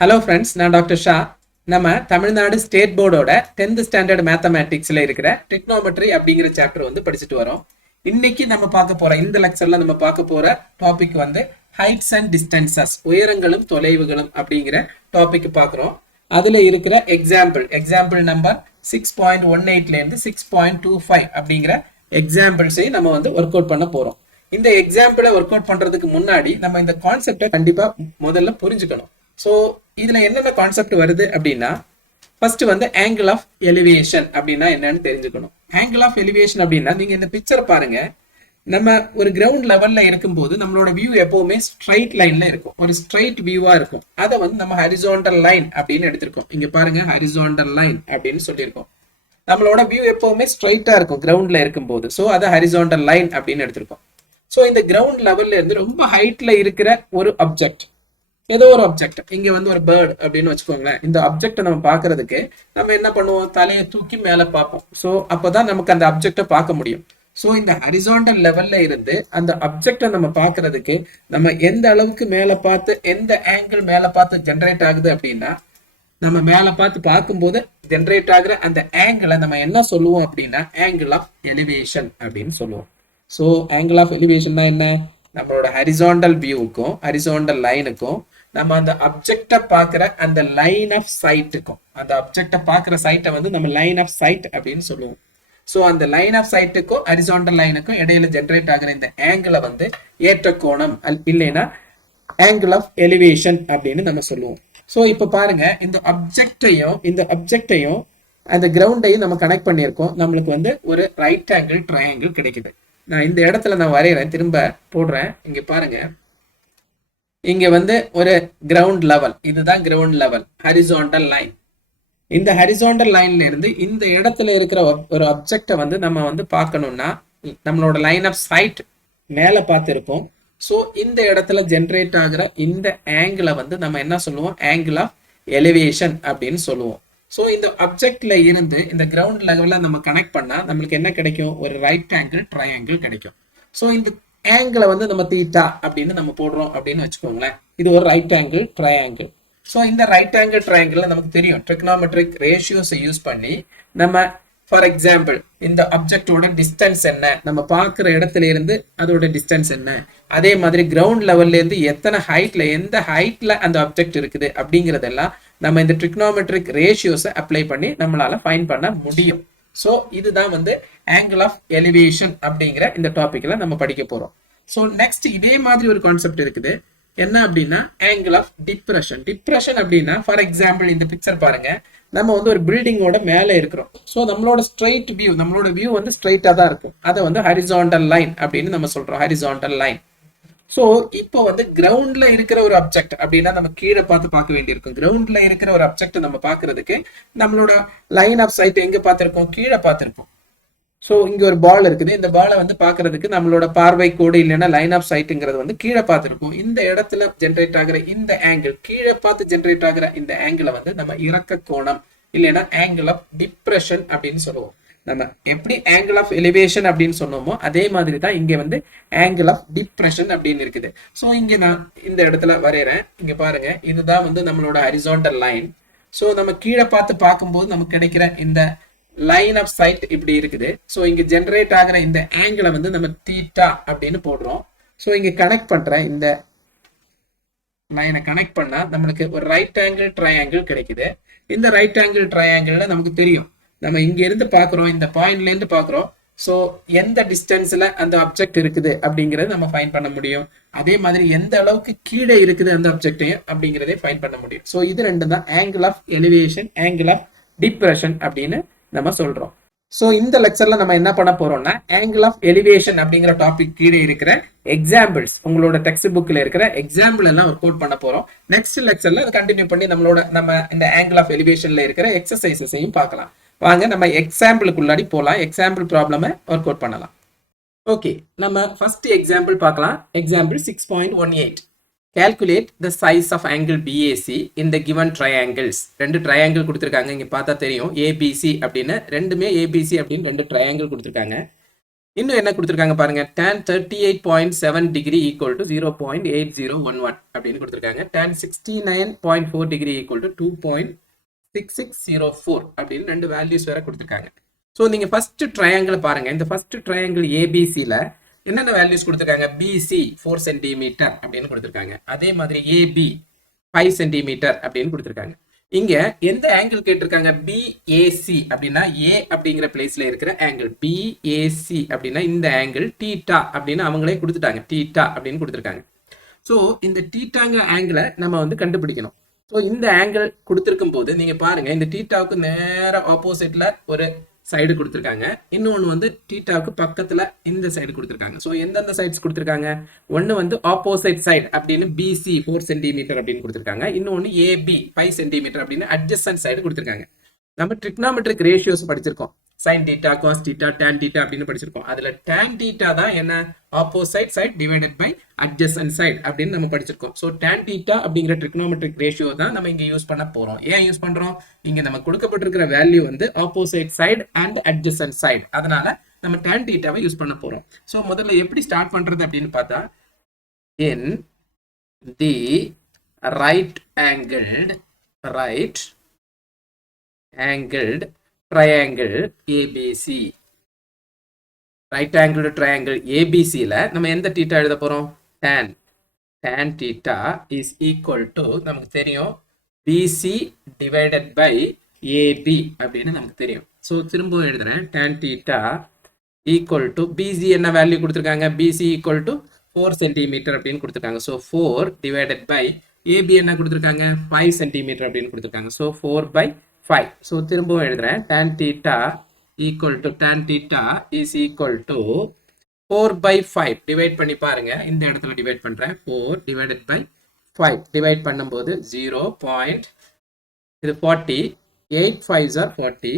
Hello friends, நான் doctor Shah. நம்ம Tamil Nadu state போர்டோட 10th standard மேத்தமேட்டிக்ஸ்ல இருக்கிற ட்ரிக்னோமெட்ரி அப்படிங்கிற சாப்டர் வந்து படிச்சுட்டு வரோம். இன்னைக்கு நம்ம பார்க்க போற இந்த லெக்சர்ல நம்ம பார்க்க போற டாபிக் வந்து ஹைட்ஸ் அண்ட் டிஸ்டன்சஸ், உயரங்களும் தொலைவுகளும் அப்படிங்கிற டாபிக் பார்க்குறோம். அதுல இருக்கிற எக்ஸாம்பிள் நம்பர் 6.18ல இருந்து 6.25 அப்படிங்கிற எக்ஸாம்பிள்ஸையும் நம்ம வந்து ஒர்க் அவுட் பண்ண போறோம். இந்த எக்ஸாம்பிளை ஒர்க் அவுட் பண்றதுக்கு முன்னாடி நம்ம இந்த கான்செப்டை கண்டிப்பா முதல்ல புரிஞ்சுக்கணும். ஸோ இதுல என்னென்ன கான்செப்ட் வருது அப்படின்னா, ஃபர்ஸ்ட் வந்து ஆங்கிள் ஆஃப் எலிவேஷன் அப்படின்னா என்னன்னு தெரிஞ்சுக்கணும். ஆங்கிள் ஆஃப் எலிவேஷன் அப்படின்னா, நீங்க இந்த பிக்சர் பாருங்க. நம்ம ஒரு கிரவுண்ட் லெவல்ல இருக்கும்போது நம்மளோட வியூ எப்பவுமே ஸ்ட்ரைட் லைன்ல இருக்கும், ஒரு ஸ்ட்ரைட் வியூவா இருக்கும். அதை வந்து நம்ம ஹரிசாண்டல் லைன் அப்படின்னு எடுத்திருக்கோம். இங்க பாருங்க, ஹரிசாண்டல் லைன் அப்படின்னு சொல்லியிருக்கோம். நம்மளோட வியூ எப்பவுமே ஸ்ட்ரைட்டா இருக்கும் கிரவுண்ட்ல இருக்கும்போது. ஸோ அதை ஹரிசாண்டல் லைன் அப்படின்னு எடுத்திருக்கோம். ஸோ இந்த கிரவுண்ட் லெவல்ல இருந்து ரொம்ப ஹைட்ல இருக்கிற ஒரு ஆப்ஜெக்ட், ஏதோ ஒரு ஆப்ஜெக்ட், இங்க வந்து ஒரு பேர்ட் அப்படின்னு வச்சுக்கோங்களேன். இந்த ஆப்ஜெக்ட் நம்ம பாக்குறதுக்கு நம்ம என்ன பண்ணுவோம், தலையை தூக்கி மேல பார்ப்போம். ஸோ அப்பதான் நமக்கு அந்த ஆப்ஜெக்டை பார்க்க முடியும். ஸோ இந்த ஹரிசாண்டல் லெவல்ல இருந்து அந்த ஆப்ஜெக்டை நம்ம பாக்குறதுக்கு நம்ம எந்த அளவுக்கு மேல பார்த்து, எந்த ஆங்கிள் மேல பார்த்து ஜென்ரேட் ஆகுது அப்படின்னா, நம்ம மேல பார்த்து பார்க்கும்போது ஜென்ரேட் ஆகுற அந்த ஆங்கிளை நம்ம என்ன சொல்லுவோம் அப்படின்னா, ஆங்கிள் ஆஃப் எலிவேஷன் அப்படின்னு சொல்லுவோம். ஸோ ஆங்கிள் ஆஃப் எலிவேஷன் தான் என்ன, நம்மளோட ஹரிசாண்டல் வியூவுக்கும் ஹரிசாண்டல் லைனுக்கும் நம்ம அந்த அப்ஜெக்டை பார்க்குற அந்த லைன் ஆஃப் சைட்டுக்கும், அந்த அப்ஜெக்டை பார்க்குற சைட்டை வந்து நம்ம லைன் ஆஃப் சைட் அப்படின்னு சொல்லுவோம். ஸோ அந்த லைன் ஆஃப் சைட்டுக்கும் ஹரிசாண்டல் லைனுக்கும் இடையில ஜென்ரேட் ஆகிற இந்த ஆங்கிளை வந்து ஏற்ற கோணம் இல்லைன்னா ஆங்கிள் ஆஃப் எலிவேஷன் அப்படின்னு நம்ம சொல்லுவோம். ஸோ இப்போ பாருங்க, இந்த அப்ஜெக்டையும் அந்த கிரவுண்டையும் நம்ம கனெக்ட் பண்ணியிருக்கோம். நம்மளுக்கு வந்து ஒரு ரைட் ஆங்கிள் ட்ரையாங்கிள் கிடைக்குது. நான் இந்த இடத்துல நான் வரைகிறேன், திரும்ப போடுறேன். இங்க பாருங்க, இங்க வந்து ஒரு கிரவுண்ட் லெவல், இதுதான் கிரவுண்ட் லெவல், ஹரிசாண்டல் லைன். இந்த ஹரிசாண்டல் லைன்ல இருந்து இந்த இடத்துல இருக்கிற ஒரு ஆப்ஜெக்டை வந்து நம்ம வந்து பார்க்கணும்னா, நம்மளோட லைன் ஆஃப் சைட் மேல பார்த்திருப்போம். ஸோ இந்த இடத்துல ஜென்ரேட் ஆகிற இந்த ஆங்கிளை வந்து நம்ம என்ன சொல்லுவோம், ஆங்கிள் ஆஃப் எலிவேஷன் அப்படின்னு சொல்லுவோம். ஸோ இந்த அப்ஜெக்ட்ல இருந்து இந்த கிரவுண்ட் லெவலில் நம்ம கனெக்ட் பண்ணா நம்மளுக்கு என்ன கிடைக்கும், ஒரு ரைட் ஆங்கிள் ட்ரையாங்கிள் கிடைக்கும். ஸோ இந்த ஆங்கிளை வந்து நம்ம தீட்டா அப்படின்னு நம்ம போடுறோம் அப்படின்னு வச்சுக்கோங்களேன். இது ஒரு ரைட் ஆங்கிள் ட்ரையாங்கிள். ஸோ இந்த ரைட் ஆங்கிள் ட்ரையாங்கிள் நமக்கு தெரியும், ட்ரிக்னாமெட்ரிக் ரேஷியோஸை யூஸ் பண்ணி நம்ம, ஃபார் எக்ஸாம்பிள், இந்த அப்ஜெக்டோட டிஸ்டன்ஸ் என்ன, நம்ம பார்க்குற இடத்துல இருந்து அதோட டிஸ்டன்ஸ் என்ன, அதே மாதிரி கிரவுண்ட் லெவல்ல இருந்து எத்தனை ஹைட்ல, எந்த ஹைட்ல அந்த ஆப்ஜெக்ட் இருக்குது அப்படிங்கிறதெல்லாம் நம்ம இந்த ட்ரிக்னாமெட்ரிக் ரேஷியோஸை அப்ளை பண்ணி நம்மளால ஃபைண்ட் பண்ண முடியும். ஸோ இதுதான் வந்து ஆங்கிள் ஆஃப் எலிவேஷன் அப்படிங்கிற இந்த டாபிக்ல நம்ம படிக்க போறோம். ஸோ நெக்ஸ்ட் இதே மாதிரி ஒரு கான்செப்ட் இருக்குது, என்ன அப்படின்னா ஆங்கிள் ஆஃப் டிப்ரெஷன். டிப்ரெஷன் அப்படின்னா, ஃபார் எக்ஸாம்பிள் இந்த பிக்சர் பாருங்க, நம்ம வந்து ஒரு பில்டிங்கோட மேலே இருக்கிறோம். ஸோ நம்மளோட ஸ்ட்ரைட் வியூ, நம்மளோட வியூ வந்து ஸ்ட்ரைட்டா தான் இருக்கும். அதை வந்து ஹரிசாண்டல் லைன் அப்படின்னு நம்ம சொல்றோம், ஹரிசாண்டல் லைன். ஸோ இப்போ வந்து கிரவுண்ட்ல இருக்கிற ஒரு அப்ஜெக்ட் அப்படின்னா நம்ம கீழே பார்க்க வேண்டியிருக்கும். கிரவுண்ட்ல இருக்கிற ஒரு அப்ஜெக்ட் நம்ம பார்க்கறதுக்கு நம்மளோட லைன் ஆஃப் சைட் எங்க பார்த்திருக்கோம், கீழே பார்த்திருக்கோம். ஸோ இங்க ஒரு பால் இருக்குது, இந்த பாலை வந்து பார்க்கறதுக்கு நம்மளோட பார்வை கோடு இல்லைன்னா லைன் ஆஃப் சைட்டுங்கிறது வந்து கீழே பார்த்திருக்கோம். இந்த இடத்துல ஜென்ரேட் ஆகிற இந்த ஆங்கிள், கீழே பார்த்து ஜென்ரேட் ஆகிற இந்த ஆங்கிளை வந்து நம்ம இறக்க கோணம் இல்லைன்னா ஆங்கிள் ஆஃப் டிப்ரெஷன் அப்படின்னு சொல்லுவோம். நம்ம எப்படி ஆங்கிள் ஆஃப் எலிவேஷன் அப்படின்னு சொன்னோமோ அதே மாதிரி தான் இங்க வந்து ஆங்கிள் ஆஃப் டிப்ரெஷன் அப்படின்னு இருக்குது. ஸோ இங்க நான் இந்த இடத்துல வரைகிறேன். இங்க பாருங்க, இதுதான் வந்து நம்மளோட ஹரிசாண்டல் லைன். ஸோ நம்ம கீழே பார்த்து பார்க்கும்போது நமக்கு கிடைக்கிற இந்த லைன் ஆஃப் சைட் இப்படி இருக்குது. ஸோ இங்க ஜென்ரேட் ஆகிற இந்த ஆங்கிளை வந்து நம்ம தீட்டா அப்படின்னு போடுறோம். ஸோ இங்க கனெக்ட் பண்ற இந்த லைனை கனெக்ட் பண்ணா நம்மளுக்கு ஒரு ரைட் ஆங்கிள் ட்ரையாங்கிள் கிடைக்குது. இந்த ரைட் ஆங்கிள் ட்ரையாங்கிள்ல நமக்கு தெரியும், நம்ம இங்க இருந்து பாக்குறோம், இந்த பாயிண்ட்ல இருந்து பாக்குறோம். சோ எந்த டிஸ்டன்ஸ்ல அந்த ஆப்ஜெக்ட் இருக்குது அப்படிங்கறத நம்ம ஃபைண்ட் பண்ண முடியும். அதே மாதிரி எந்த அளவுக்கு கீழே இருக்குது அந்த ஆப்ஜெக்டையும் அப்படிங்கறதே ஃபைண்ட் பண்ண முடியும். சோ இது ரெண்டும் தான் angle of elevation, angle of depression அப்படின்னு நம்ம சொல்றோம். சோ இந்த லெக்சர்ல நம்ம என்ன பண்ண போறோம்னா, ஆங்கிள் ஆஃப் எலிவேஷன் அப்படிங்கிற டாபிக் கீழே இருக்கிற எக்ஸாம்பிள்ஸ், உங்களோட டெக்ஸ்ட் புக்ல இருக்கிற எக்ஸாம்பிள் எல்லாம் ஒர்க் அவுட் பண்ண போறோம். நெக்ஸ்ட் லெக்சர்ல கண்டினியூ பண்ணி நம்ம இந்த ஆங்கிள் ஆஃப் எலிவேஷன்ல இருக்கிற எக்ஸசைசஸையும் பார்க்கலாம். வாங்க நம்ம எக்ஸாம்பிளுக்குள்ளாடி போலாம், எக்ஸாம்பிள் ப்ராப்ளமை ஒர்க் அவுட் பண்ணலாம். ஓகே, நம்ம ஃபர்ஸ்ட் எக்ஸாம்பிள் பார்க்கலாம். Example 6.18. Calculate the size of angle BAC in the given triangles. ரெண்டு ட்ரையாங்கிள் கொடுத்துருக்காங்க, இங்க பார்த்தா தெரியும் ABC அப்படின்னு, ரெண்டுமே ABC அப்படின்னு ரெண்டு ட்ரையாங்கிள் கொடுத்துருக்காங்க. இன்னும் என்ன கொடுத்துருக்காங்க பாருங்க, tan 38.7 டிகிரி ஈக்குவல் டு 0.8011 அப்படின்னு கொடுத்துருக்காங்க. tan 69.4 டிகிரி ஈக்குவல் டு 2.6604 அப்படின்னு ரெண்டு வேல்யூஸ் வேற கொடுத்துருக்காங்க. ஸோ நீங்க ஃபர்ஸ்ட் ட்ரையாங்கிள் பாருங்க. இந்த ஃபர்ஸ்ட் ட்ரையாங்கிள் ஏபிசியில் என்னென்ன வேல்யூஸ் கொடுத்துருக்காங்க, பிசி 4 சென்டிமீட்டர் அப்படின்னு கொடுத்துருக்காங்க. அதே மாதிரி ஏபி 5 சென்டிமீட்டர் அப்படின்னு கொடுத்துருக்காங்க. இங்க எந்த ஆங்கிள் கேட்டிருக்காங்க, பிஏசி அப்படின்னா ஏ அப்படிங்கிற பிளேஸ்ல இருக்கிற ஆங்கிள் பிஏசி அப்படின்னா இந்த ஆங்கிள் டீட்டா அப்படின்னு அவங்களே கொடுத்துட்டாங்க, டீட்டா அப்படின்னு கொடுத்துருக்காங்க. ஸோ இந்த டீட்டாங்கிற ஆங்கிளை நம்ம வந்து கண்டுபிடிக்கணும். ஸோ இந்த ஆங்கிள் கொடுத்துருக்கும் போது நீங்க பாருங்க, இந்த டீட்டாவுக்கு நேர ஆப்போசிட்ல ஒரு சைடு கொடுத்துருக்காங்க, இன்னொன்று வந்து டீட்டாவுக்கு பக்கத்துல இந்த சைடு கொடுத்துருக்காங்க. ஸோ எந்தெந்த சைட்ஸ் கொடுத்துருக்காங்க, ஒன்று வந்து ஆப்போசிட் சைடு அப்படின்னு பிசி 4 சென்டிமீட்டர் அப்படின்னு கொடுத்துருக்காங்க, இன்னொன்று ஏபி 5 சென்டிமீட்டர் அப்படின்னு அட்ஜஸ்டன்ட் சைடு கொடுத்துருக்காங்க. நம்ம ட்ரிக்னாமெட்ரிக் ரேஷியோஸ் படிச்சிருக்கோம், sin theta, cos theta, tan theta அப்படின்னு படிச்சிருக்கோம். அதுல tan theta தான் என்ன, opposite side divided by adjacent side அப்படின்னு நம்ம படிச்சிருக்கோம். ஸோ tan theta அப்படிங்கிற ட்ரிக்னோமெட்ரிக் ரேஷியோ தான் நம்ம இங்க யூஸ் பண்ண போறோம். ஏன் யூஸ் பண்றோம், இங்க நம்ம கொடுக்கப்பட்டிருக்கிற வேல்யூ வந்து opposite side and adjacent side, அதனால நம்ம tan theta-வை யூஸ் பண்ண போறோம். ஸோ முதல்ல எப்படி ஸ்டார்ட் பண்றது அப்படின்னு பார்த்தா, in the right angled triangle ABC, right angle triangle ஏபிசியில் நம்ம எந்த டீட்டா எழுத போகிறோம், tan theta is equal to நமக்கு தெரியும் பிசி டிவைடட் பை ஏபி அப்படின்னு நமக்கு தெரியும். ஸோ திரும்பவும் எழுதுறேன், tan theta equal to BC என்ன வேல்யூ கொடுத்துருக்காங்க, பிசி ஈக்குவல் டு 4 சென்டிமீட்டர் அப்படின்னு கொடுத்துருக்காங்க. ஸோ 4 டிவைடட் பை ஏபி என்ன கொடுத்துருக்காங்க, 5 சென்டிமீட்டர் அப்படின்னு கொடுத்துருக்காங்க. ஸோ 4/5. ஸோ திரும்பவும் எழுதுறேன், tan theta is equal to 4/5. Divide பண்ணி பாருங்க, இந்த இடத்துல டிவைட் பண்றேன், 4 divided by 5 டிவைட் பண்ணும்போது 0. இது 40, 8 5s are 40.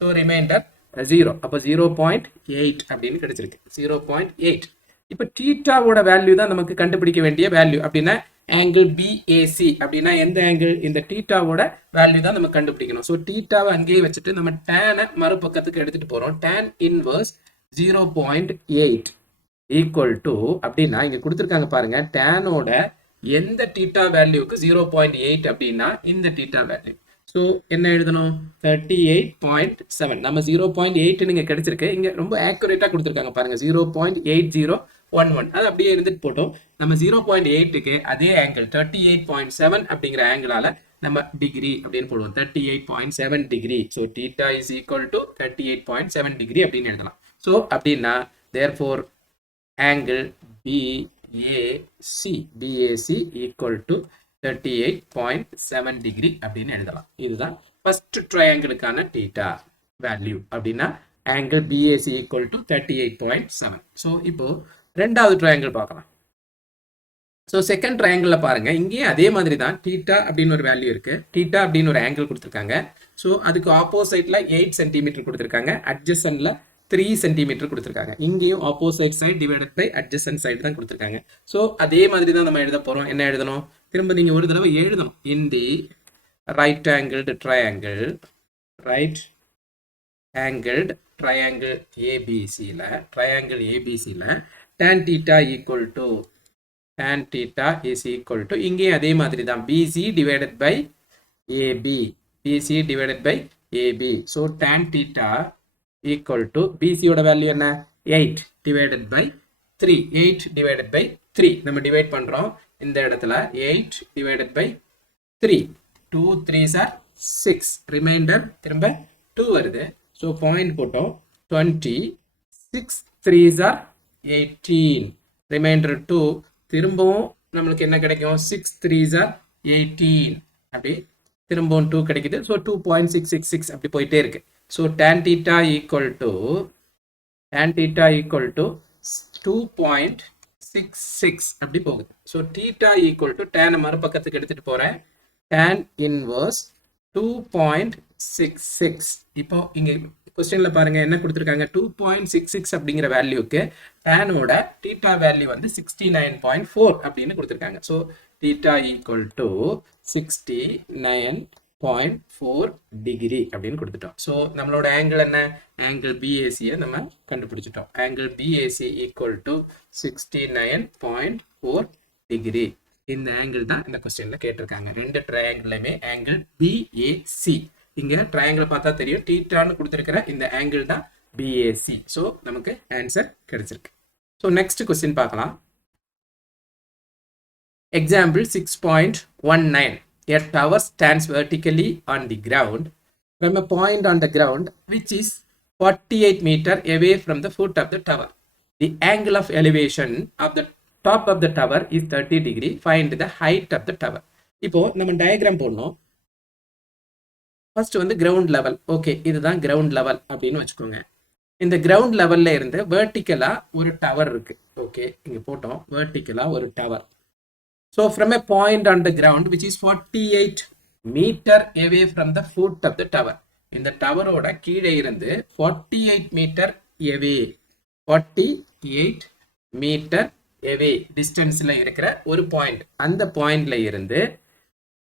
So remainder 0. அப்போ 0.8 அப்படின்னு கிடைச்சிருக்கு, 0.8. இப்போ டீட்டாவோட வேல்யூ தான் நமக்கு கண்டுபிடிக்க வேண்டிய வேல்யூ. அப்படின்னா ஆங்கிள் பிஏசி அப்படின்னா எந்த ஆங்கிள், இந்த டீட்டாவோட வேல்யூ தான் நம்ம கண்டுபிடிக்கணும். ஸோ டீட்டாவை அங்கேயே வச்சுட்டு நம்ம டேனை மறுபக்கத்துக்கு எடுத்துட்டு போறோம். tan இன்வர்ஸ் 0.8 ஈக்குவல் டு அப்படின்னா இங்க கொடுத்துருக்காங்க பாருங்க, டேனோட எந்த டீட்டா வேல்யூக்கு 0.8 அப்படின்னா இந்த டீட்டா வேல்யூ. ஸோ என்ன எழுதணும், 38.7. நம்ம 0.8 நீங்க கிடைச்சிருக்கு, இங்க ரொம்ப ஆக்குரேட்டா கொடுத்துருக்காங்க பாருங்க, 0.8011. அது அப்படியே இருந்துட்டு போட்டோம். நம்ம 0.8க்கு அதே ஆங்கிள் 38.7 அப்படிங்கிற ஆங்கிளால நம்ம டிகிரி அப்படின்னு போடுவோம், 38.7 degree. So theta is equal to 38.7 degree அப்படின்னு எழுதலாம். ஸோ அப்படின்னா therefore angle BAC equal to 38.7 degree அப்படின்னு எழுதலாம். இதுதான் ஃபர்ஸ்ட் ட்ரையாங்கிளுக்கான டீட்டா வேல்யூ. அப்படின்னா angle BAC equal to 38.7. So இப்போ ரெண்டாவது ட்ரையாங்கிள் பார்க்கலாம். ஸோ செகண்ட் ட்ரையாங்கிளில் பாருங்க, இங்கேயும் அதே மாதிரி தான் டீட்டா அப்படின்னு ஒரு வேல்யூ இருக்கு, டீட்டா அப்படின்னு ஒரு ஆங்கிள் கொடுத்துருக்காங்க. ஸோ அதுக்கு ஆப்போசிட்ல 8 சென்டிமீட்டர் கொடுத்துருக்காங்க, அட்ஜசன்ட்ல 3 சென்டிமீட்டர் கொடுத்துருக்காங்க. இங்கேயும் opposite side divided by adjacent side தான் கொடுத்துருக்காங்க. ஸோ அதே மாதிரி தான் நம்ம எழுத போறோம். என்ன எழுதணும், திரும்ப நீங்க ஒரு தடவை எழுதணும், in the right angled triangle ஏபிசியில் tan theta ஈக்குவல் டு இங்கேயும் அதே மாதிரி தான் BC divided by AB. So tan theta equal to பிசியோட வேல்யூ என்ன, 8 டிவைடட் பை 3 நம்ம டிவைட் பண்றோம் இந்த இடத்துல, 8 divided by 3, 2 3s are 6, reminder திரும்ப 2 வருது. ஸோ பாயிண்ட் போட்டோம், 20, 6 3s are 18, ரிமைண்டர் 2. திரும்பவும் நம்மளுக்கு என்ன கிடைக்கும், 6 3s are 18, அப்படி திரும்பவும் 2 கிடைக்குது. ஸோ 2.666 அப்படி போயிட்டே இருக்கு. So tan theta equal to 2.66 அப்படி போகுது. So theta equal to tan மறுபக்கத்துக்கு எடுத்துட்டு போறேன், tan இன்வர்ஸ் 2.66. இப்போ இங்க கொஸ்டின்ல பாருங்க என்ன கொடுத்துருக்காங்க, 2.66 அப்படிங்கிற வேல்யூக்கு டேனோட தீட்டா வேல்யூ வந்து 69.4 அப்படின்னு கொடுத்துருக்காங்க. So theta equal to 69 0.4 degree அப்படின்னு கொடுத்துட்டோம். ஸோ நம்மளோட ஆங்கிள் என்ன, ஆங்கிள் பிஏசியை நம்ம கண்டுபிடிச்சிட்டோம். Angle BAC equal to 69.4 degree. இந்த ஆங்கிள் தான் இந்த கொஸ்டின்ல கேட்டிருக்காங்க. ரெண்டு ட்ரையாங்கிளுமே ஆங்கிள் பிஏசி. இங்க ட்ரையாங்கிள் பார்த்தா தெரியும், தீட்டான்னு கொடுத்திருக்கிற இந்த ஆங்கிள் தான் பிஏசி. ஸோ நமக்கு ஆன்சர் கிடைச்சிருக்கு. ஸோ நெக்ஸ்ட் கொஸ்டின் பார்க்கலாம். Example 6.19. A tower stands vertically on the ground from a point on the ground which is 48 meter away from the foot of the tower. The angle of elevation of the top of the tower is 30 degree. Find the height of the tower. இப்போ நம்ம diagram போடணும். First வந்து ground level. Okay, இதுதான் ground level அப்படின்னு வச்சுக்கோங்க. இந்த ground லெவல்ல இருந்து வெர்டிக்கலா ஒரு டவர் இருக்கு. ஓகே, இங்க போட்டோம் வெர்டிக்கலா ஒரு tower. So from a point on the ground which is 48 meter away from the foot of the tower. இந்த டவரோட கீழே இருந்து 48 மீட்டர் away, 48 மீட்டர் away டிஸ்டன்ஸ்ல இருக்கிற ஒரு பாயிண்ட். அந்த பாயிண்ட்ல இருந்து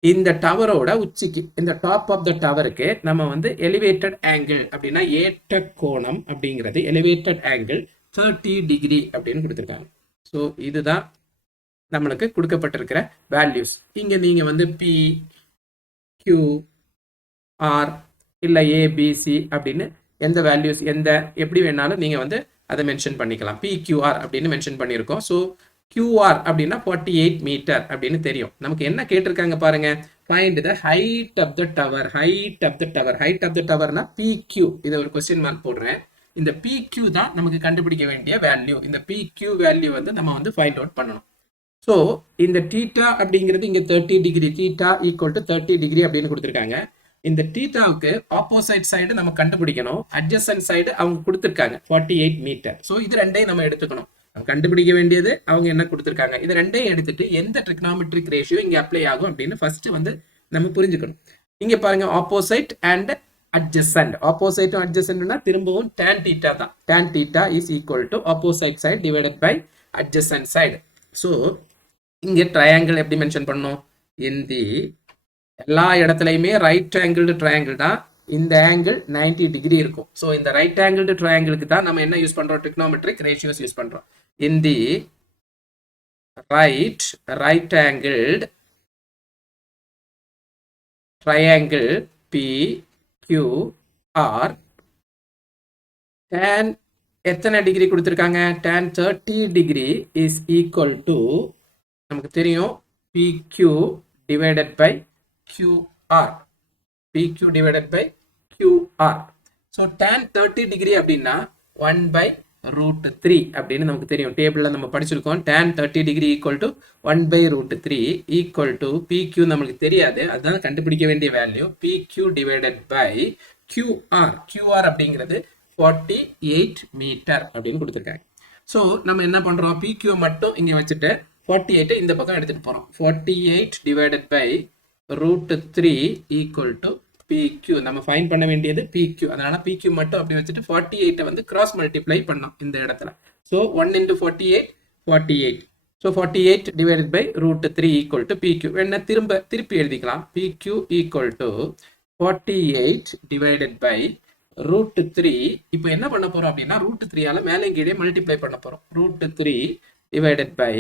இந்த டவரோட உச்சிக்கு, இந்த டாப் ஆஃப் த டவருக்கு நம்ம வந்து எலிவேட்டட் ஆங்கிள் அப்படின்னா ஏற்ற கோணம் அப்படிங்கிறது எலிவேட்டட் ஆங்கிள் 30 டிகிரி அப்படின்னு கொடுத்துருக்காங்க. ஸோ இதுதான் நம்மளுக்கு கொடுக்கப்பட்டிருக்கிற வேல்யூஸ். இங்க நீங்க வந்து பி கியூ ஆர் இல்ல ஏபிசி அப்படின்னு எந்த வேல்யூஸ் எப்படி வேணாலும் நீங்க வந்து அதை மென்ஷன் பண்ணிக்கலாம். PQR அப்படின்னு மென்ஷன் பண்ணியிருக்கோம். ஸோ QR அப்படின்னா 48 மீட்டர் அப்படின்னு தெரியும். நமக்கு என்ன கேட்டிருக்காங்க பாருங்க, find the height of the tower. Height of the tower, height of the டவர்னா PQ. இதை ஒரு கொஸ்டின் மார்க் போடுறேன். இந்த PQ தான் நமக்கு கண்டுபிடிக்க வேண்டிய வேல்யூ. இந்த PQ வேல்யூ வந்து நம்ம வந்து ஃபைண்ட் அவுட் பண்ணணும். ஸோ இந்த தீட்டா அப்படிங்கிறது இங்கே 30 degree, theta equal to 30 degree அப்படின்னு கொடுத்துருக்காங்க. இந்த தீட்டாவுக்கு ஆப்போசைட் சைடு நம்ம கண்டுபிடிக்கணும். அட்ஜசன்ட் சைடு அவங்க கொடுத்துருக்காங்க 48 மீட்டர். ஸோ இது ரெண்டையும் நம்ம எடுத்துக்கணும். நம்ம கண்டுபிடிக்க வேண்டியது அவங்க என்ன கொடுத்துருக்காங்க. இது ரெண்டையும் எடுத்துட்டு எந்த ட்ரிக்னாமெட்ரிக் ரேஷியோ இங்கே அப்ளை ஆகும் அப்படின்னு ஃபர்ஸ்ட் வந்து நம்ம புரிஞ்சுக்கணும். இங்கே பாருங்க, ஆப்போசைட் அண்ட் அட்ஜசன்ட். ஆப்போசைட்டும் அட்ஜசன்ட்னா திரும்பவும் tan தீட்டா தான். tan theta is equal to opposite side divided by adjacent side. So இங்கே ட்ரையாங்கிள் எப்படி மென்ஷன் பண்ணணும், எல்லா இடத்துலையுமே ரைட் ஆங்கிள் ட்ரையாங்கிள் தான். இந்த ஆங்கிள் 90 டிகிரி இருக்கும். ஸோ இந்த ரைட் ஆங்கிள் ட்ரையாங்கிளுக்கு தான் நம்ம என்ன யூஸ் பண்றோம், ட்ரிக்னோமெட்ரிக் ரேஷியோஸ் யூஸ் பண்றோம். In the right angle triangle PQR tan எத்தனை டிகிரி கொடுத்துருக்காங்க, tan 30 degree is equal to நமக்கு தெரியும் PQ divided by QR. PQ divided by QR. So tan 30 degree அப்படின்னா 1/√3 அப்படின்னு நமக்கு தெரியும். டேபிளில் நம்ம படிச்சிருக்கோம். tan 30 degree equal to 1/√3 equal to PQ நமக்கு தெரியாது, அதுதான் கண்டுபிடிக்க வேண்டிய value. PQ divided by QR. QR அப்படிங்கிறது 48 மீட்டர் அப்படின்னு கொடுத்துருக்காங்க. ஸோ நம்ம என்ன பண்றோம், PQ மட்டும் இங்கே வச்சுட்டு 48 இந்த பக்கம் எடுத்துட்டு போறோம். 48 divided by √3 equal to PQ. நம்ம ஃபைன் பண்ண வேண்டியது PQ. அதனால PQ மட்டும் அப்படி வச்சுட்டு 48 வந்து கிராஸ் மல்டிப்ளை பண்ணோம் இந்த இடத்துல. So 1 into 48 48. So 48 divided by √3 equal to PQ. என்ன திருப்பி எழுதிக்கலாம். PQ equal to 48 divided by √3. இப்போ என்ன பண்ண போறோம் அப்படின்னா √3ஆல மேலே கீழே மல்டிப்ளை பண்ண போறோம். √3 டிவைடட் பை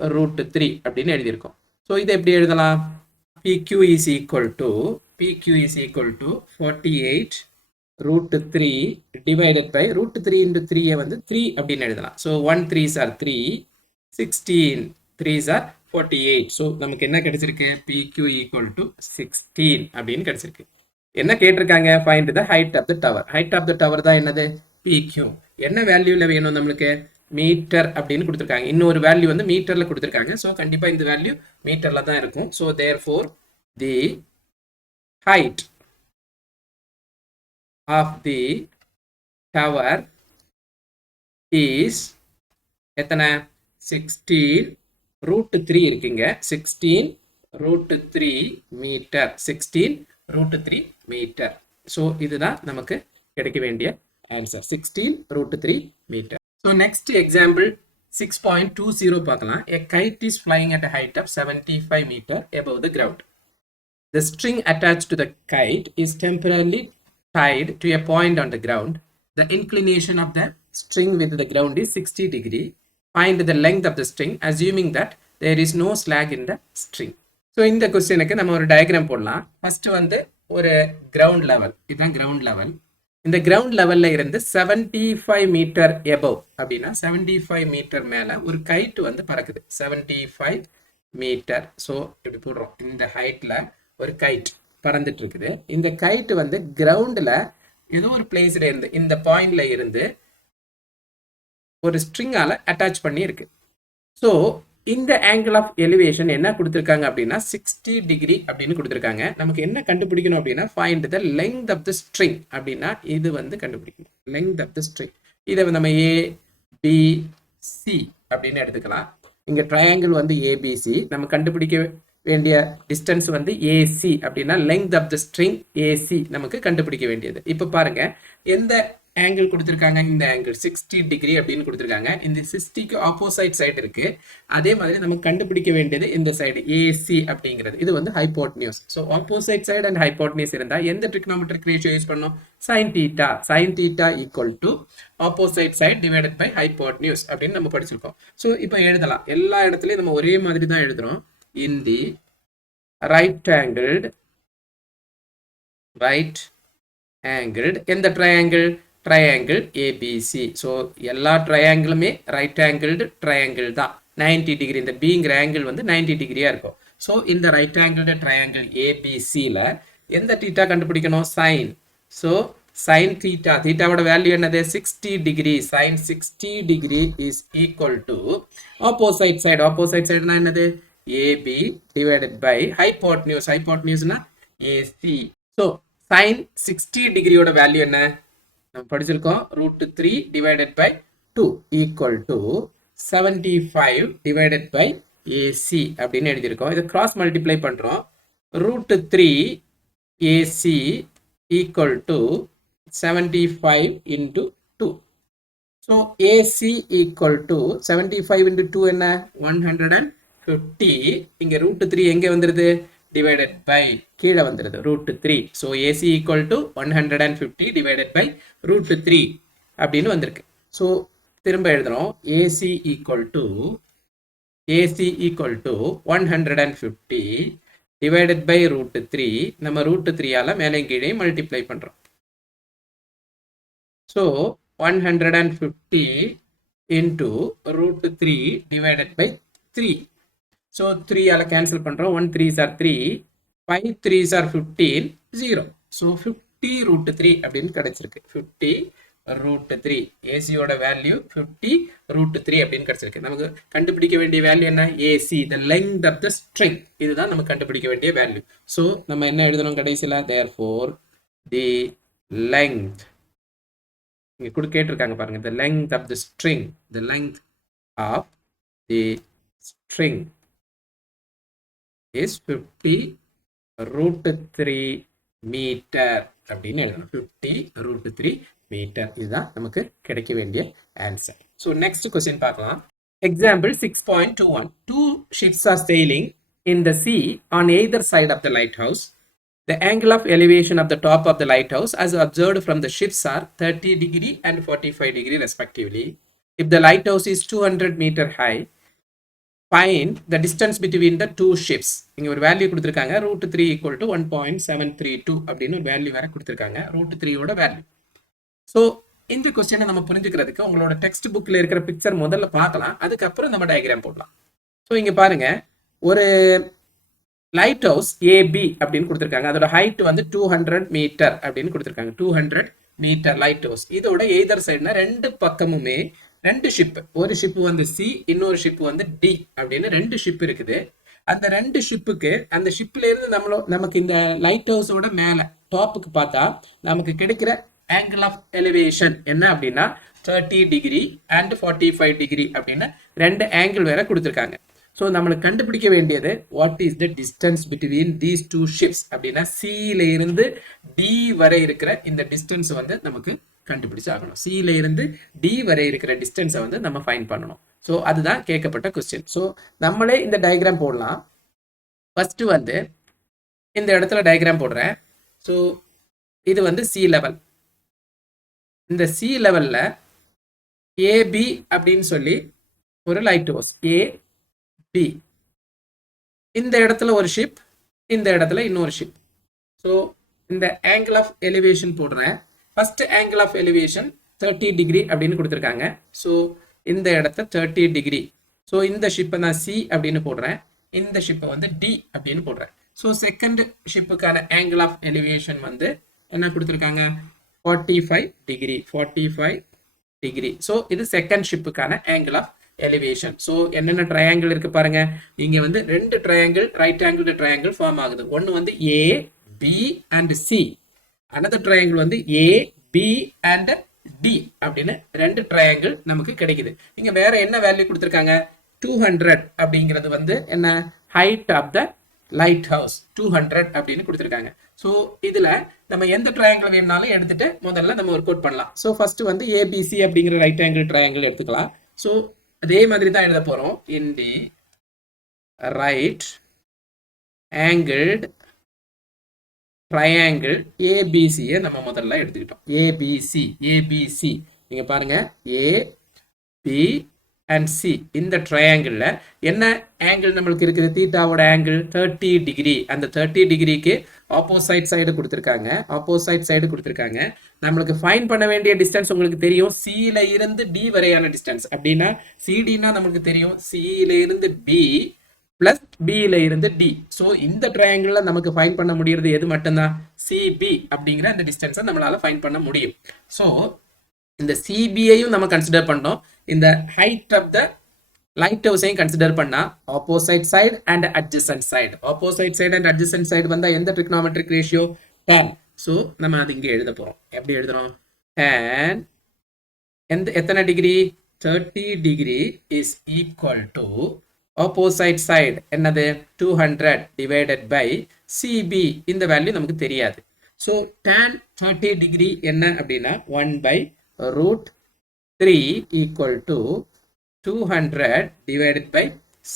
√3 அப்படின்னு எழுதியிருக்கோம். ஸோ இதை எப்படி எழுதலாம், PQ is equal to 48 √3 divided by √3 into 3 வந்து 3 அப்படின்னு எழுதலாம். So 1 3s are 3, 16 3s are 48. So நமக்கு என்ன கிடைச்சிருக்கு, PQ ஈக்குவல் டு 16 அப்படின்னு கிடைச்சிருக்கு. என்ன கேட்டிருக்காங்க, find the height of the tower. Height of the tower தான் என்னது, PQ. என்ன வேல்யூல வேணும் நம்மளுக்கு, மீட்டர் அப்படின்னு கொடுத்துருக்காங்க. இன்னொரு வேல்யூ வந்து மீட்டர்ல கொடுத்துருக்காங்க. ஸோ கண்டிப்பா இந்த வேல்யூ மீட்டர்ல தான் இருக்கும். So therefore the height of the tower is எத்தனை, 16 √3 இருக்குங்க. 16 √3 மீட்டர். 16 √3 மீட்டர். ஸோ இதுதான் நமக்கு கிடைக்க வேண்டிய answer, 16 √3 metre. So next example 6.20 பார்க்கலாம். A kite is flying at a height of 75 meter above the ground. The string attached to the kite is temporarily tied to a point on the ground. The inclination of the string with the ground is 60 degree. Find the length of the string assuming that there is no slack in the string. So இந்த கொஸ்டினுக்கு நம்ம ஒரு diagram போடலாம். First வந்து ஒரு ground level, இதுதான் ground level. இந்த ground லெவல்ல இருந்து 75 மீட்டர் எபவ் அப்படின்னா 75 மீட்டர் மேல ஒரு கைட் வந்து பறக்குது. 75 மீட்டர். ஸோ இப்படி போடுறோம். இந்த ஹைட்ல ஒரு கைட் பறந்துட்டு இருக்குது. இந்த கைட் வந்து கிரவுண்ட்ல ஏதோ ஒரு பிளேஸ்ல இருந்து, இந்த பாயிண்ட்ல இருந்து ஒரு ஸ்ட்ரிங்கால அட்டாச் பண்ணி இருக்கு. ஸோ இந்த ஆங்கிள் ஆஃப் எலிவேஷன் என்ன கொடுத்துருக்காங்க அப்படின்னா 60 டிகிரி அப்படின்னு கொடுத்துருக்காங்க. நமக்கு என்ன கண்டுபிடிக்கணும் அப்படின்னா find the length of the string அப்படின்னா இது வந்து கண்டுபிடிக்கணும். லெங்த் ஆஃப் த ஸ்ட்ரிங் இதை நம்ம ஏபிசி அப்படின்னு எடுத்துக்கலாம். இங்க ட்ரையாங்கிள் வந்து ஏபிசி, நம்ம கண்டுபிடிக்க வேண்டிய டிஸ்டன்ஸ் வந்து ஏசி அப்படின்னா length of the string AC நமக்கு கண்டுபிடிக்க வேண்டியது. இப்போ பாருங்க எந்த ஆங்கிள் கொடுத்துருக்காங்க, இந்த ஆங்கிள் 60 டிகிரி அப்படின்னு கொடுத்துருக்காங்க. இந்த 60க்கு ஆப்போசைட் சைடு இருக்கு. அதே மாதிரி நமக்கு கண்டுபிடிக்க வேண்டியது இந்த சைடு ஏசி அப்படிங்கிறது. இது வந்து hypotenuse. So opposite side and hypotenuse இருந்தால் எந்த ட்ரிக்னோமெட்ரிக் ரேஷியோ யூஸ் பண்ணணும்? Sine theta. Sine theta equal to opposite side divided by hypotenuse அப்படின்னு நம்ம படிச்சிருக்கோம். ஸோ இப்போ எழுதலாம். எல்லா இடத்துலையும் நம்ம ஒரே மாதிரி தான் எழுதுறோம். இன் தி ரைட் ஆங்கிள்டு எந்த ட்ரையாங்கிள்? Triangle ABC. ஸோ எல்லா ட்ரையாங்கிளுமே ரைட் ஆங்கிள்டு ட்ரையாங்கிள் தான். 90 டிகிரி, இந்த பிங்கிற ஆங்கிள் வந்து 90 டிகிரியா இருக்கும். ஸோ இந்த ரைட் ஆங்கிள்டு ட்ரையாங்கிள் ஏபிசியில் எந்த தீட்டா கண்டுபிடிக்கணும்? சைன். ஸோ சைன் தீட்டா, தீட்டாவோட வேல்யூ என்னது? 60 degree. Sine 60 degree is equal to opposite side. Opposite சைடுனா என்னது? AB divided by hypotenuse. ஹைப்போட்னியூஸ்னா ஏசி. ஸோ சைன் 60 டிகிரியோட வேல்யூ என்ன நம்ம படிச்சிருக்கோம்? √3 divided by 2 equal to 75 divided by AC அப்படின்னு எழுதியிருக்கோம். இதை கிராஸ் மல்டிப்ளை பண்றோம். √3 AC equal to 75 into 2. So AC equal to 75 into 2 என்ன? 150. இங்க √3 எங்க வந்துருது? divided by கீழே வந்துருது √3. So AC equal to 150 divided by √3 அப்படின்னு வந்திருக்கு. ஸோ திரும்ப எழுதுறோம். AC equal to 150 divided by √3. நம்ம √3ஆல மேலே கீழே மல்டிப்ளை பண்றோம். So 150 into √3 divided by 3. So 3ஆல கேன்சல் பண்ணுறோம். 1 3s are 3, 5 3s are 15, 0. So 50 √3 அப்படின்னு கிடைச்சிருக்கு. 50 √3 ஏசியோட வேல்யூ 50 √3 அப்படின்னு கிடைச்சிருக்கு. நமக்கு கண்டுபிடிக்க வேண்டிய வேல்யூ என்ன? AC, the length of the string. இதுதான் நம்ம கண்டுபிடிக்க வேண்டிய வேல்யூ. ஸோ நம்ம என்ன எழுதணும் கடைசியில்? therefore the length, இங்கே கேட்டிருக்காங்க பாருங்க, the length of the string, the length of the string is 50 √3 metre அப்படின்னு எழுதணும். 50 √3 மீட்டர். இதுதான் நமக்கு கிடைக்க வேண்டிய ஆன்சர். ஸோ நெக்ஸ்ட் கொஸ்டின் பார்க்கலாம். Example 6.21. Two ships are sailing in the sea on either side of the lighthouse. The angle of elevation of the top of the lighthouse as observed from the ships are 30 degree and 45 degree respectively. If the lighthouse is 200 meter high, find the distance between the two ships. இங்க ஒரு value கொடுத்திருக்காங்க. √3 equal to 1.732 அப்படின்னு ஒரு value வேற கொடுத்திருக்காங்க. √3 ஓட value. So இந்த கொஸ்டினை நம்ம புரிஞ்சுக்கிறதுக்கு உங்களோட டெக்ஸ்ட் புக்ல இருக்கிற பிக்சர் முதல்ல பார்க்கலாம். அதுக்கப்புறம் நம்ம டயக்ராம் போடலாம். ஸோ இங்க பாருங்க, ஒரு லைட் ஹவுஸ் ஏபி அப்படின்னு கொடுத்திருக்காங்க. அதோட ஹைட் வந்து 200 மீட்டர் அப்படின்னு கொடுத்திருக்காங்க. 200 மீட்டர் லைட் ஹவுஸ். இதோட எய்தர் சைடுனா ரெண்டு பக்கமுமே ரெண்டு ஷிப், ஒரு ஷிப் வந்து சி, இன்னொரு ஷிப் வந்து டி அப்படின்னு ரெண்டு ஷிப் இருக்குது. அந்த ரெண்டு ஷிப்புக்கு, அந்த ஷிப்ல இருந்து நமக்கு இந்த லைட் ஹவுஸோட மேல டாப்புக்கு பார்த்தா நமக்கு கிடைக்கிற ஆங்கிள் ஆஃப் எலிவேஷன் என்ன அப்படின்னா 30 டிகிரி அண்ட் 45 டிகிரி அப்படின்னு ரெண்டு ஆங்கிள் வேற கொடுத்துருக்காங்க. ஸோ நம்மளுக்கு கண்டுபிடிக்க வேண்டியது what is the distance between these two ships அப்படின்னா சியில இருந்து டி வரை இருக்கிற இந்த டிஸ்டன்ஸ் வந்து நமக்கு கண்டுபிடிச்சு ஆகணும். சியில இருந்து டி வரை இருக்கிற டிஸ்டன்ஸை வந்து நம்ம ஃபைண்ட் பண்ணணும். ஸோ அதுதான் கேட்கப்பட்ட கொஸ்டின். ஸோ நம்மளே இந்த டயக்ராம் போடலாம். ஃபர்ஸ்ட் வந்து இந்த இடத்துல டயக்ராம் போடுறேன். ஸோ இது வந்து சி லெவல். இந்த சி லெவலில் ஏபி அப்படின்னு சொல்லி ஒரு லைட் ஹவுஸ் ஏபி. இந்த இடத்துல ஒரு ஷிப், இந்த இடத்துல இன்னொரு ஷிப். ஸோ இந்த ஆங்கிள் ஆஃப் எலிவேஷன் போடுறேன். First angle of elevation 30 degree அப்படின்னு கொடுத்துருக்காங்க. ஸோ இந்த இடத்த 30 டிகிரி. ஸோ இந்த ஷிப்பை நான் சி அப்படின்னு போடுறேன், இந்த ஷிப்பை வந்து டி அப்படின்னு போடுறேன். ஸோ செகண்ட் ஷிப்புக்கான ஆங்கிள் ஆஃப் எலிவேஷன் வந்து என்ன கொடுத்துருக்காங்க, 45 டிகிரி. 45 டிகிரி. ஸோ இது செகண்ட் ஷிப்புக்கான ஆங்கிள் ஆஃப் எலிவேஷன். ஸோ என்னென்ன ட்ரையாங்கிள் இருக்கு பாருங்க. இங்க வந்து ரெண்டு triangle, right angle triangle form ஆகுது. ஒன்று வந்து A B and C. another triangle வந்து ஏ பி அண்ட் டி அப்படின்னு ரெண்டு ட்ரையாங்கிள் நமக்கு கிடைக்குது. இங்க வேற என்ன வேல்யூ கொடுத்துருக்காங்க, 200 அப்படிங்கிறது வந்து என்ன, height of the lighthouse 200 அப்படின்னு கொடுத்துருக்காங்க. ஸோ இதுல நம்ம எந்த ட்ரையாங்கிள் வேணாலும் எடுத்துட்டு முதல்ல நம்ம ஒர்க் அவுட் பண்ணலாம். ஸோ ஃபர்ஸ்ட் வந்து ஏபிசி அப்படிங்கிற ரைட் ஆங்கிள் ட்ரையாங்கிள் எடுத்துக்கலாம். ஸோ அதே மாதிரி தான் எழுத போறோம். இன் தி ரைட் ஆங்கிள்ட் ட்ரையாங்கிள் ஏபிசியை நம்ம முதல்ல எடுத்துக்கிட்டோம். ஏபிசி நீங்க பாருங்க, ஏ பி அண்ட் சி. இந்த ட்ரையாங்கிள் என்ன ஆங்கிள் நம்மளுக்கு இருக்குது, தீட்டாவோட ஆங்கிள் 30 டிகிரி. அந்த 30 டிகிரிக்கு ஆப்போசைட் சைடு கொடுத்துருக்காங்க. ஆப்போசைட் சைடு கொடுத்துருக்காங்க. நம்மளுக்கு ஃபைண்ட் பண்ண வேண்டிய டிஸ்டன்ஸ் உங்களுக்கு தெரியும், சில இருந்து டி வரையான டிஸ்டன்ஸ். அப்படின்னா சிடினா நமக்கு தெரியும், சில இருந்து பி பிளஸ் பில இருந்து டி. ஸோ இந்த ட்ரையாங்கிள்ல நமக்கு ஃபைண்ட் பண்ண முடியறது எது மட்டும்தான், சிபி அப்படிங்கிற அந்த டிஸ்டன்ஸை நம்மளால ஃபைண்ட் பண்ண முடியும். ஸோ இந்த சிபியையும் நம்ம கன்சிடர் பண்ணோம், இந்த ஹைட் ஆஃப் த லைட் ஹவுஸையும் கன்சிடர் பண்ணா opposite side and adjacent side. Opposite side and adjacent side வந்தா எந்த ட்ரிக்னாமெட்ரிக் ரேஷியோ, tan. ஸோ நம்ம அது இங்கே எழுத போறோம். எப்படி எழுதுறோம், tan எத்தனை degree, 30 degree is equal to opposite side என்னது 200 டிவைடட் பை சிபி. இந்த வேல்யூ நமக்கு தெரியாது. ஸோ tan 30 டிகிரி என்ன அப்படின்னா 1/√3 equal to 200 divided by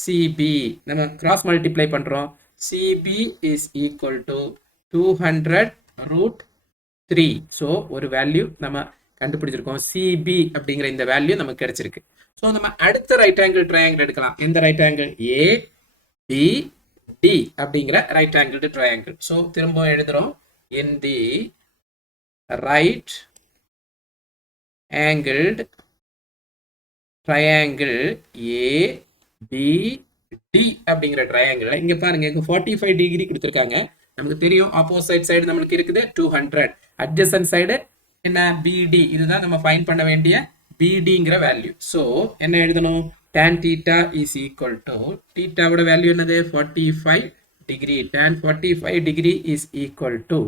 CB. நம்ம கிராஸ் மல்டிப்ளை பண்றோம். CB is equal to 200√3. So ஒரு வேல்யூ நம்ம கண்டுபிடிச்சிருக்கோம், சிபி அப்படிங்கிற இந்த வேல்யூ நமக்கு கிடைச்சிருக்கு. ஸோ நம்ம அடுத்த ரைட் ஆங்கிள் ட்ரையாங்கிள் எடுக்கலாம். எந்த right angle, A B D அப்படிங்கிற ரைட் ஆங்கிள் ட்ரையாங்கிள். ஸோ திரும்ப எழுதுறோம், in the right angled triangle A B D அப்படிங்கிற ட்ரையாங்கிள். இங்க பாருங்க, இங்க 45 டிகிரி கொடுத்துருக்காங்க. நமக்கு தெரியும் ஆப்போசைட் சைடு நம்மளுக்கு இருக்குது 200, அட்ஜசன்ட் சைடு என்ன பிடி. இதுதான் நம்ம ஃபைண்ட் பண்ண வேண்டிய பிடிங்கிற வேல்யூ. ஸோ என்ன எழுதணும், tan theta is equal to, தீட்டாவோட வேல்யூ என்னது 45 degree. tan 45 degree is equal to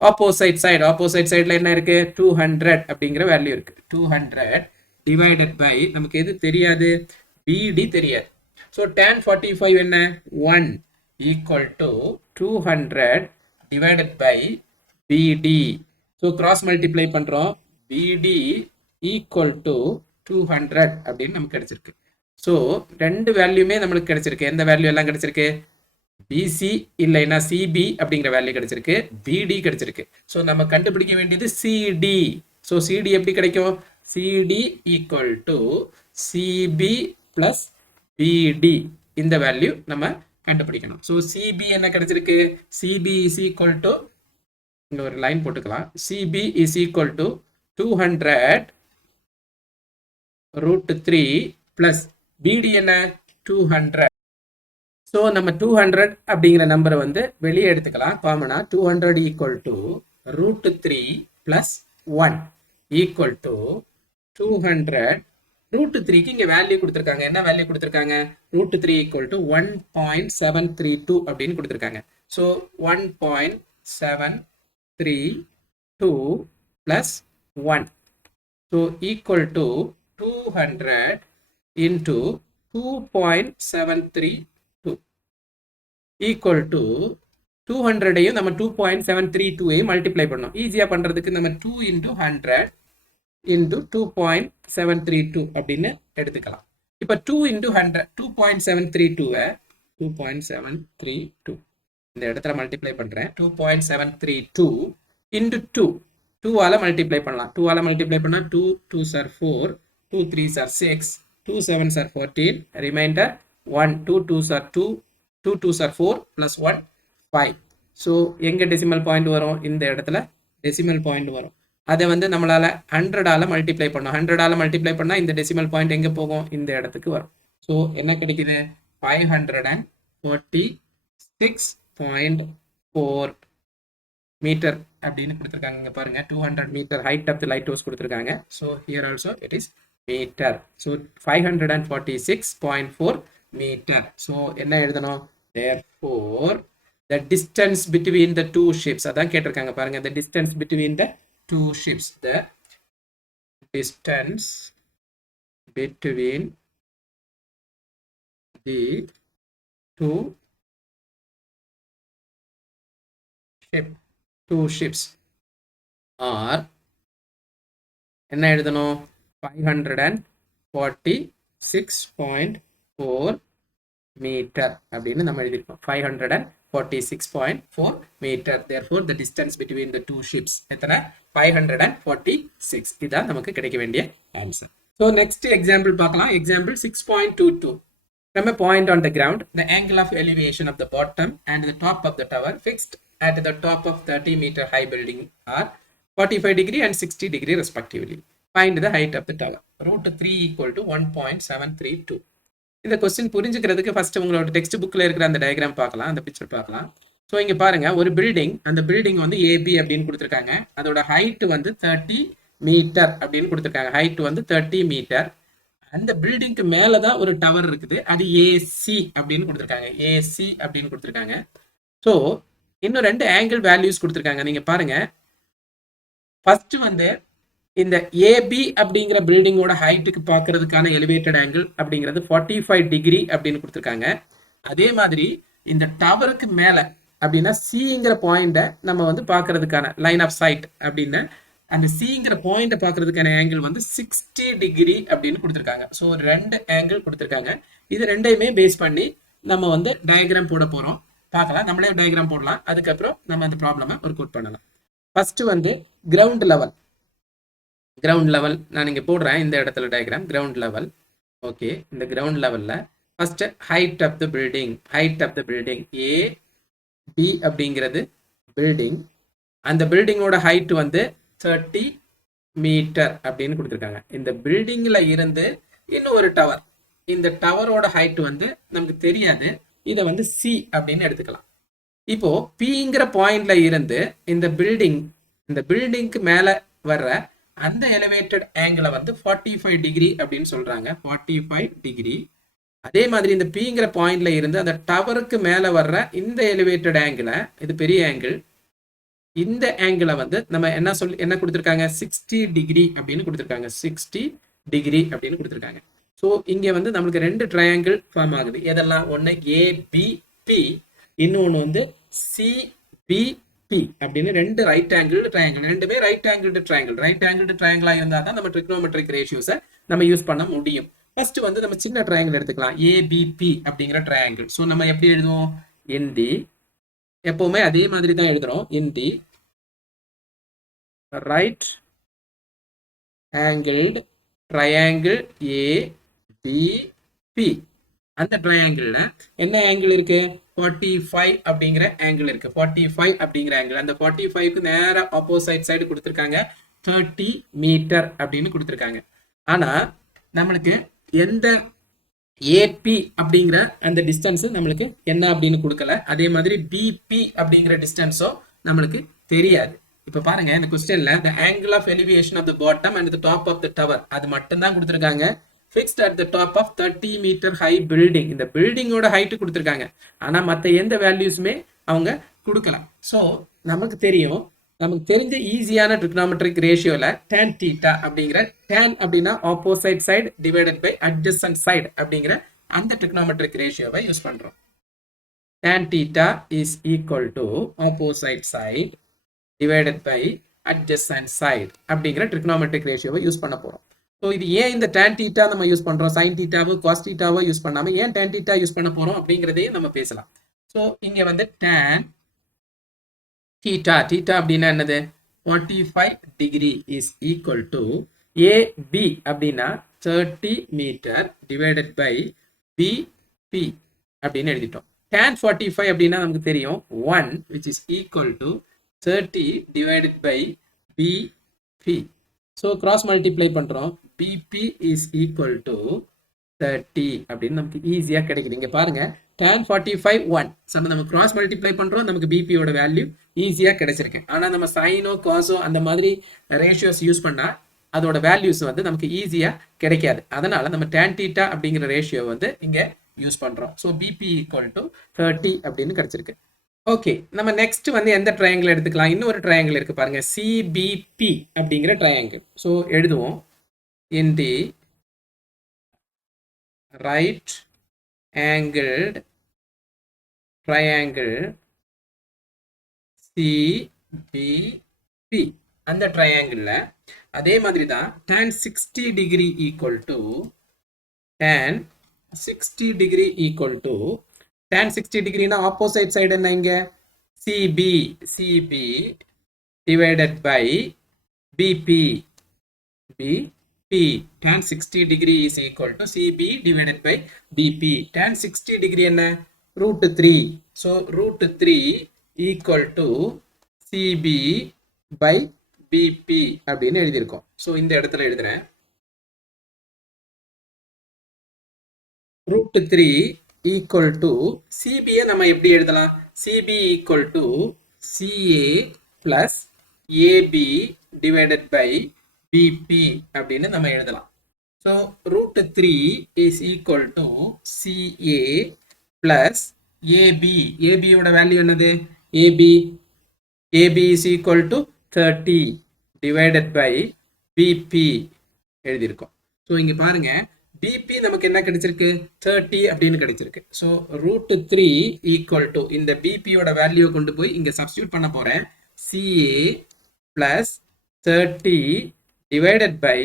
opposite side. Opposite சைடுல என்ன இருக்கு, 200 அப்படிங்கிற வேல்யூ இருக்கு. 200 டிவைடட் பை நமக்கு எது தெரியாது, பிடி தெரியாது. ஸோ tan 45 என்ன, 1 ஈக்குவல் டு 200 டிவைடட் பை பிடி. ஸோ கிராஸ் மல்டிப்ளை பண்றோம், பிடி ஈக்குவல் டு 200 அப்படின்னு நமக்கு கிடைச்சிருக்கு. ஸோ ரெண்டு வேல்யூமே நம்மளுக்கு கிடைச்சிருக்கு. எந்த வேல்யூ எல்லாம் கிடைச்சிருக்கு, பிசி இல்லைன்னா சிபி அப்படிங்கிற வேல்யூ கிடைச்சிருக்கு, பிடி கிடைச்சிருக்கு. ஸோ நம்ம கண்டுபிடிக்க வேண்டியது சிடி. ஸோ சிடி எப்படி கிடைக்கும், CD equal to CB plus BD. இந்த வேல்யூ நம்ம கண்டுபிடிக்கணும். ஸோ சிபி என்ன கிடைச்சிருக்கு, சிபி இஸ் ஈக்குவல் டு, இங்க ஒரு லைன் போட்டுக்கலாம், CB is equal to 200√3 plus BD என்ன 200. ஸோ நம்ம 200 அப்படிங்கிற நம்பரை வந்து வெளியே எடுத்துக்கலாம் காமனா. 200 equal to √3 plus 1 equal to 200. √3க்கு இங்க வேல்யூ கொடுத்துருக்காங்க. என்ன வேல்யூ கொடுத்துருக்காங்க, √3 ஈக்குவல் டு 1.732 அப்படின்னு கொடுத்துருக்காங்க. So 1.732 plus 1. So equal to 200 into 2.732 equal to 200 நம்ம 2.732 மல்டிப்ளை பண்ணோம். ஈஸியா பண்றதுக்கு நம்ம 2 into 100 into 2.732 அப்படின்னு எடுத்துக்கலாம். இப்ப 2 into 100 2.732 இந்த இடத்துல மல்டிப்ளை பண்றேன். 2.732 into 2. 2 ஆல மல்டிப்ளை பண்ணலாம். 2 ஆல மல்டிப்ளை பண்ணா 2 2s are 4, 2 3s are 6, 2 7s are 14, reminder 1, 2 2s are 2, 2 2s are 4 plus 1 5. So எங்க டெசிமல் பாயிண்ட் வரும்? இந்த இடத்துல டெசிமல் பாயிண்ட் வரும். அதை வந்து நம்மளால 100 ஆல மல்டிப்ளை பண்ணோம். 100 ஆல மல்டிப்ளை பண்ணா இந்த டெசிமல் பாயிண்ட் எங்க போகும்? இந்த இடத்துக்கு வரும். ஸோ என்ன கிடைக்குது? 546.4 மீட்டர் அப்படின்னு கொடுத்துருக்காங்க. இங்க பாருங்க 200 metre height of the lighthouse கொடுத்துருக்காங்க. So here also it is metre. So 546.4 metre. So என்ன எழுதணும்? therefore the distance between the two ships, அதான் கேட்டிருக்காங்க பாருங்க. the distance between the two ships, the distance between the two ships are என்ன எழுதணும்? 546.4 metre அப்படின்னு நம்ம எழுதிருக்கோம். 546.4 metre. therefore the distance between the two ships எத்தனை? 546. இதான் நமக்கு கிடைக்க வேண்டிய ஆன்சர். So next example பார்க்கலாம். example 6.22. From a point on the ground, the angle of elevation of the bottom and the top of the tower fixed at the top of 30-meter high building are 45 degree and 60 degree respectively. Find the height of the tower. Root 3 equal to 1.732. இந்த question புரிஞ்சுக்கிறதுக்கு first உங்களோட text புக்ல இருக்கிற அந்த diagram பார்க்கலாம், அந்த picture பார்க்கலாம். So இங்க பாருங்க ஒரு பில்டிங், அந்த பில்டிங் வந்து ஏபி அப்படின்னு கொடுத்துருக்காங்க. அதோட ஹைட் வந்து 30 மீட்டர் அப்படின்னு கொடுத்துருக்காங்க. ஹைட் வந்து 30 மீட்டர். அந்த பில்டிங்க்கு மேலதான் ஒரு டவர் இருக்குது, அது ஏசி அப்படின்னு கொடுத்துருக்காங்க. ஏசி அப்படின்னு கொடுத்துருக்காங்க. ஸோ இன்னும் 2 ஆங்கிள் வேல்யூஸ் கொடுத்துருக்காங்க. நீங்க பாருங்க, ஃபர்ஸ்ட் வந்து இந்த ஏபி அப்படிங்கிற பில்டிங்கோட ஹைட்டுக்கு பார்க்கறதுக்கான எலிவேட்டட் ஆங்கிள் அப்படிங்கிறது 45 டிகிரி அப்படின்னு கொடுத்துருக்காங்க. அதே மாதிரி இந்த டவருக்கு மேல அப்படின்னா சிங்கிற பாயிண்ட நம்ம வந்து பார்க்கறதுக்கான லைன் ஆஃப் சைட் அப்படின்னு அந்த சிங்கிற பாயிண்ட பார்க்கறதுக்கான ஆங்கிள் வந்து 60 டிகிரி அப்படின்னு கொடுத்துருக்காங்க. ஸோ 2 ஆங்கிள் கொடுத்துருக்காங்க. இது ரெண்டையுமே பேஸ் பண்ணி நம்ம வந்து டயக்ராம் போட போறோம். பார்க்கலாம், நம்மளே டயக்ராம் போடலாம். அதுக்கப்புறம் நம்ம அந்த ப்ராப்ளமை ஒர்க் அவுட் பண்ணலாம். ஃபர்ஸ்ட் வந்து கிரவுண்ட் லெவல் நான் இங்க போடுறேன். இந்த இடத்துல டயக்ராம் கிரவுண்ட் லெவல். ஓகே, இந்த கிரவுண்ட் லெவல்ல first height of the building A B அப்படிங்கிறது பில்டிங். அந்த பில்டிங்கோட ஹைட் வந்து 30 மீட்டர் அப்படின்னு கொடுத்துருக்காங்க. இந்த பில்டிங்ல இருந்து இன்னும் ஒரு டவர், இந்த டவரோட ஹைட் வந்து நமக்கு தெரியாது, இதை வந்து சி அப்படின்னு எடுத்துக்கலாம். இப்போ பிங்கிற பாயிண்ட்ல இருந்து இந்த பில்டிங்க்கு மேல வர்ற அந்த எலிவேட்டட் ஆங்கிளை வந்து 45 டிகிரி அப்படின்னு சொல்றாங்க. 45 டிகிரி. அதே மாதிரி இந்த பிங்கிற பாயிண்ட்ல இருந்து அந்த டவருக்கு மேல வர்ற இந்த எலிவேட்டட் ஆங்கிளை, இது பெரிய ஆங்கிள், இந்த ஆங்கிளை வந்து நம்ம என்ன கொடுத்துருக்காங்க? 60 டிகிரி அப்படின்னு கொடுத்துருக்காங்க. 60 டிகிரி அப்படின்னு கொடுத்துருக்காங்க. ஸோ இங்க வந்து நம்மளுக்கு 2 ட்ரையாங்கிள் ஃபார்ம் ஆகுது. எதெல்லாம்? ஒன்று ஏபிபி, இன்னொன்று வந்து சிபிபி அப்படின்னு 2 ரைட் ஆங்கிள் ட்ரையாங்கிள். ரெண்டுமே ரைட் ஆங்கிள் ட்ரையாங்கிளா இருந்தால் தான் நம்ம ட்ரிக்னோமெட்ரிக் ரேஷியோஸை நம்ம யூஸ் பண்ண முடியும். ஃபர்ஸ்ட் வந்து நம்ம சின்ன ட்ரையாங்கிள் எடுத்துக்கலாம், ஏபிபி அப்படிங்கிற ட்ரையாங்கிள். ஸோ நம்ம எப்படி எழுதுவோம்? இந்தி எப்பவுமே அதே மாதிரி தான் எழுதுறோம். Hindi right angled triangle ABP. அந்த ட்ரையாங்கிள்ல என்ன ஆங்கிள் இருக்கு? 45 அப்படிங்கிற ஆங்கிள் இருக்கு. 45 அப்படிங்கிற ஆங்கிள், அந்த 45க்கு நேரா ஆப்போசிட் சைடு கொடுத்துருக்காங்க 30 மீட்டர் அப்படின்னு கொடுத்துருக்காங்க. ஆனா நம்மளுக்கு எந்த ஏபி அப்படிங்கிற அந்த டிஸ்டன்ஸ் நம்மளுக்கு என்ன அப்படின்னு கொடுக்கல. அதே மாதிரி பிபி அப்படிங்கிற டிஸ்டன்ஸும் நம்மளுக்கு தெரியாது. இப்ப பாருங்க, இந்த கொஸ்டின்ல the angle of elevation of the bottom and the top of the tower அது மட்டும் தான் கொடுத்துருக்காங்க. fixed at the top of 30 meter high building, இந்த பில்டிங்கோட ஹைட் கொடுத்துருக்காங்க. ஆனா மத்த எந்த வேல்யூஸுமே அவங்க கொடுக்கல. ஸோ நமக்கு தெரிஞ்ச ஈஸியான ட்ரிக்னாமெட்ரிக் ரேஷியோல tan தீட்டா அப்படிங்கிற, tan அப்படின்னா opposite side divided by adjacent side அப்படிங்கிற அந்த ட்ரிக்னாமெட்ரிக் ரேஷியோவை யூஸ் பண்றோம். tan theta is equal to opposite side divided by adjacent side அப்படிங்கிற ட்ரிக்னோமெட்ரிக் ரேஷியோவை யூஸ் பண்ண போறோம். ஸோ இது ஏன் இந்த tan theta நம்ம யூஸ் பண்றோம், sin thetaவோ cos thetaவோ யூஸ் பண்ணாம ஏன் tan theta யூஸ் பண்ண போறோம் அப்படிங்கிறதையும் நம்ம பேசலாம். ஸோ இங்க வந்து tan theta அப்படின்னா என்னது 45 degree is equal to AB அப்படின்னா 30 மீட்டர் டிவைடட் பை BP அப்படின்னு எழுதிட்டோம். tan 45 அப்படின்னா நமக்கு தெரியும் 1 which is equal to 30 divided by BP. So cross multiply பண்றோம். BP is equal to 30 அப்படின்னு நமக்கு ஈஸியா கிடைக்குது. இங்க பாருங்க tan 45 1. ஸோ நம்ம கிராஸ் மல்டிப்ளை பண்றோம், நமக்கு பிபியோட வேல்யூ ஈஸியா கிடைச்சிருக்கு. ஆனா நம்ம சைனோ காசோ அந்த மாதிரி ரேஷியோஸ் யூஸ் பண்ணா அதோட வேல்யூஸ் வந்து நமக்கு ஈஸியா கிடைக்காது. அதனால நம்ம tan theta அப்படிங்கிற ரேஷியோ வந்து இங்க யூஸ் பண்றோம். ஸோ BP equal to 30 அப்படின்னு கிடைச்சிருக்கு. ஓகே, நம்ம நெக்ஸ்ட் வந்து எந்த ட்ரையாங்கிள் எடுத்துக்கலாம்? இன்னொரு ட்ரையாங்கிள் இருக்கு பாருங்க, CBP அப்படிங்கிற ட்ரையாங்கிள். ஸோ எழுதுவோம், in the right angled triangle CBP அந்த ட்ரையாங்கிள்ல அதே மாதிரி தான் tan 60 degree equal to tan 60 degree equal to tan 60 degree na opposite side என்ன இங்க CB divided by BP tan 60 degree is equal to CB divided by BP. tan 60 degree என்ன √3. so √3 equal to CB by BP அப்படின்னு எழுதியிருக்கோம். So இந்த இடத்துல எழுதுறேன், √3 equal to CB நம்ம எப்படி எழுதலாம்? CB equal to CA plus AB divided by BP அப்படின்னு நம்ம எழுதலாம். So √3 is equal to CA plus AB. AB யோட வேல்யூ என்னது? AB is equal to 30 divided by BP எழுதியிருக்கோம். ஸோ இங்க பாருங்க, BP நமக்கு என்ன கிடைச்சிருக்கு? 30 அப்படின்னு கிடைச்சிருக்கு. ஸோ √3 equal to இந்த BP யோட வேல்யூ கொண்டு போய் இங்க சப்ஸ்டியூட் பண்ண போறேன். CA plus 30 divided by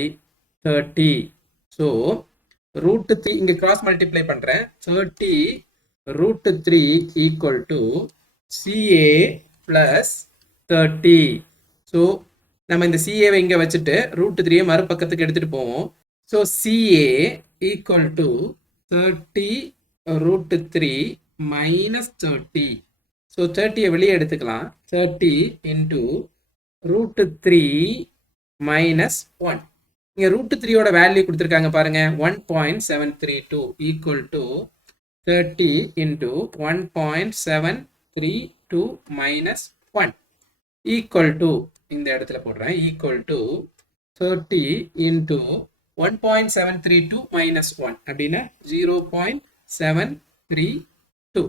30. So √3 இங்க கிராஸ் மல்டிப்ளை பண்றேன். 30 √3 equal to CA plus 30. So நம்ம இந்த CA இங்க வச்சுட்டு √3 மறுபக்கத்துக்கு எடுத்துட்டு போவோம். So CA equal to 30 √3 minus 30. So 30 வெளியே எடுத்துக்கலாம். 30 into √3 minus 1. இங்க √3 யோட வேல்யூ கொடுத்திருக்காங்க பாருங்க, 1.732 equal to 30 into 1.732 minus 1 equal to இந்த இடத்துல போடுறேன், equal to 30 into 1.732 minus 1 அப்படின்னா 0.732.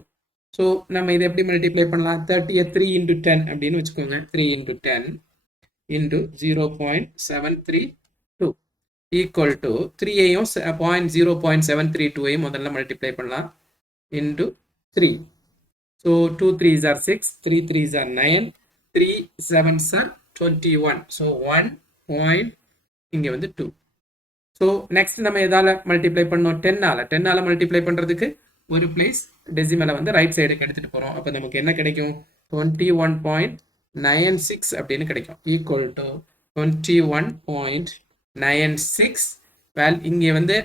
ஸோ நம்ம இதை எப்படி மல்டிப்ளை பண்ணலாம்? 30 3 into 10 அப்படின்னு வச்சுக்கோங்க. 3 into 10 into 0.732 equal to 3ஐயும் 0.732ஐயும் முதல்ல மல்டிப்ளை பண்ணலாம் into 3. So 2 3s are 6, 3 3s are 9, 3 7s are 21. So 1 point இங்க வந்து 2. ஸோ நெக்ஸ்ட் நம்ம எதால மல்டிப்ளை பண்ணோம்? 10ஆல மல்டிப்ளை பண்றதுக்கு ஒரு பிளேஸ் டெசிமலை வந்து ரைட் சைடுக்கு எடுத்துட்டு போறோம். அப்போ நமக்கு என்ன கிடைக்கும்? 21.96 அப்படின்னு கிடைக்கும். Equal to 21.96. இங்கே வந்து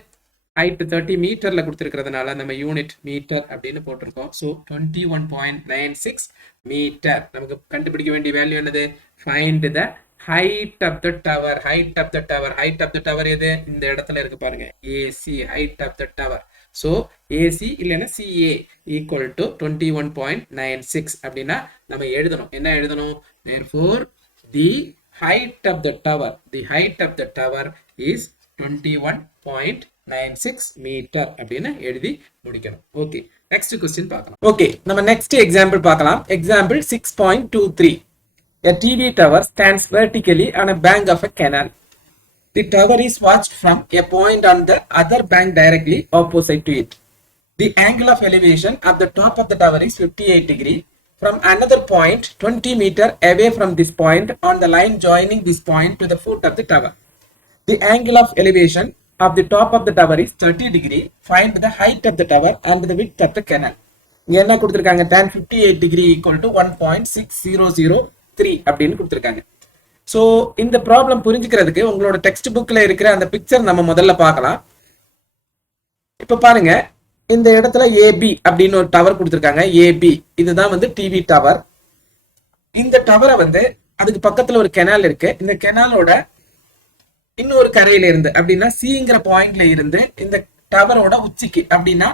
ஹைட் 30 மீட்டர்ல கொடுத்துருக்கிறதுனால நம்ம யூனிட் மீட்டர் அப்படின்னு போட்டிருக்கோம். So 21.96 metre. நமக்கு கண்டுபிடிக்க வேண்டிய வேல்யூ என்னது? Find the height of the tower. height of the tower எது? இந்த இடத்துல இருக்கு பாருங்க, AC, height of the tower. so AC இல்லைன்னா CA equal to 21.96 அப்படின்னா நம்ம எழுதணும். என்ன எழுதணும்? therefore the height of the tower is 21.96 meter அப்படின்னு எழுதி முடிக்கணும். ஓகே, நெக்ஸ்ட் क्वेश्चन பார்க்கலாம். ஓகே, நம்ம நெக்ஸ்ட் எக்ஸாம்பிள் பார்க்கலாம். Example 6.23. A TV tower stands vertically on a bank of a canal. The tower is watched from a point on the other bank directly opposite to it. The angle of elevation of the top of the tower is 58 degree. From another point 20 meter away from this point on the line joining this point to the foot of the tower. The angle of elevation of the top of the tower is 30 degree. Find the height of the tower and the width of the canal. இங்க என்ன கொடுத்திருக்காங்க, tan 58 degree equal to 1.6003 அப்படின்னு கொடுத்திருக்காங்க. So இந்த problem புரிஞ்சுக்கிறதுக்கு உங்களோட text புக்ல இருக்கிற அந்த பிக்சர் நம்ம முதல்ல பார்க்கலாம். இப்ப பாருங்க, இந்த இடத்துல ஏபி அப்படின்னு ஒரு டவர் கொடுத்திருக்காங்க. ஏபி இதுதான் வந்து டிவி டவர். இந்த டவரை வந்து அதுக்கு பக்கத்துல ஒரு கெனால் இருக்கு. இந்த கெனாலோட இன்னொரு கரையில இருந்து அப்படின்னா சிங்கிற பாயிண்ட்ல இருந்து இந்த டவரோட உச்சிக்கு அப்படின்னா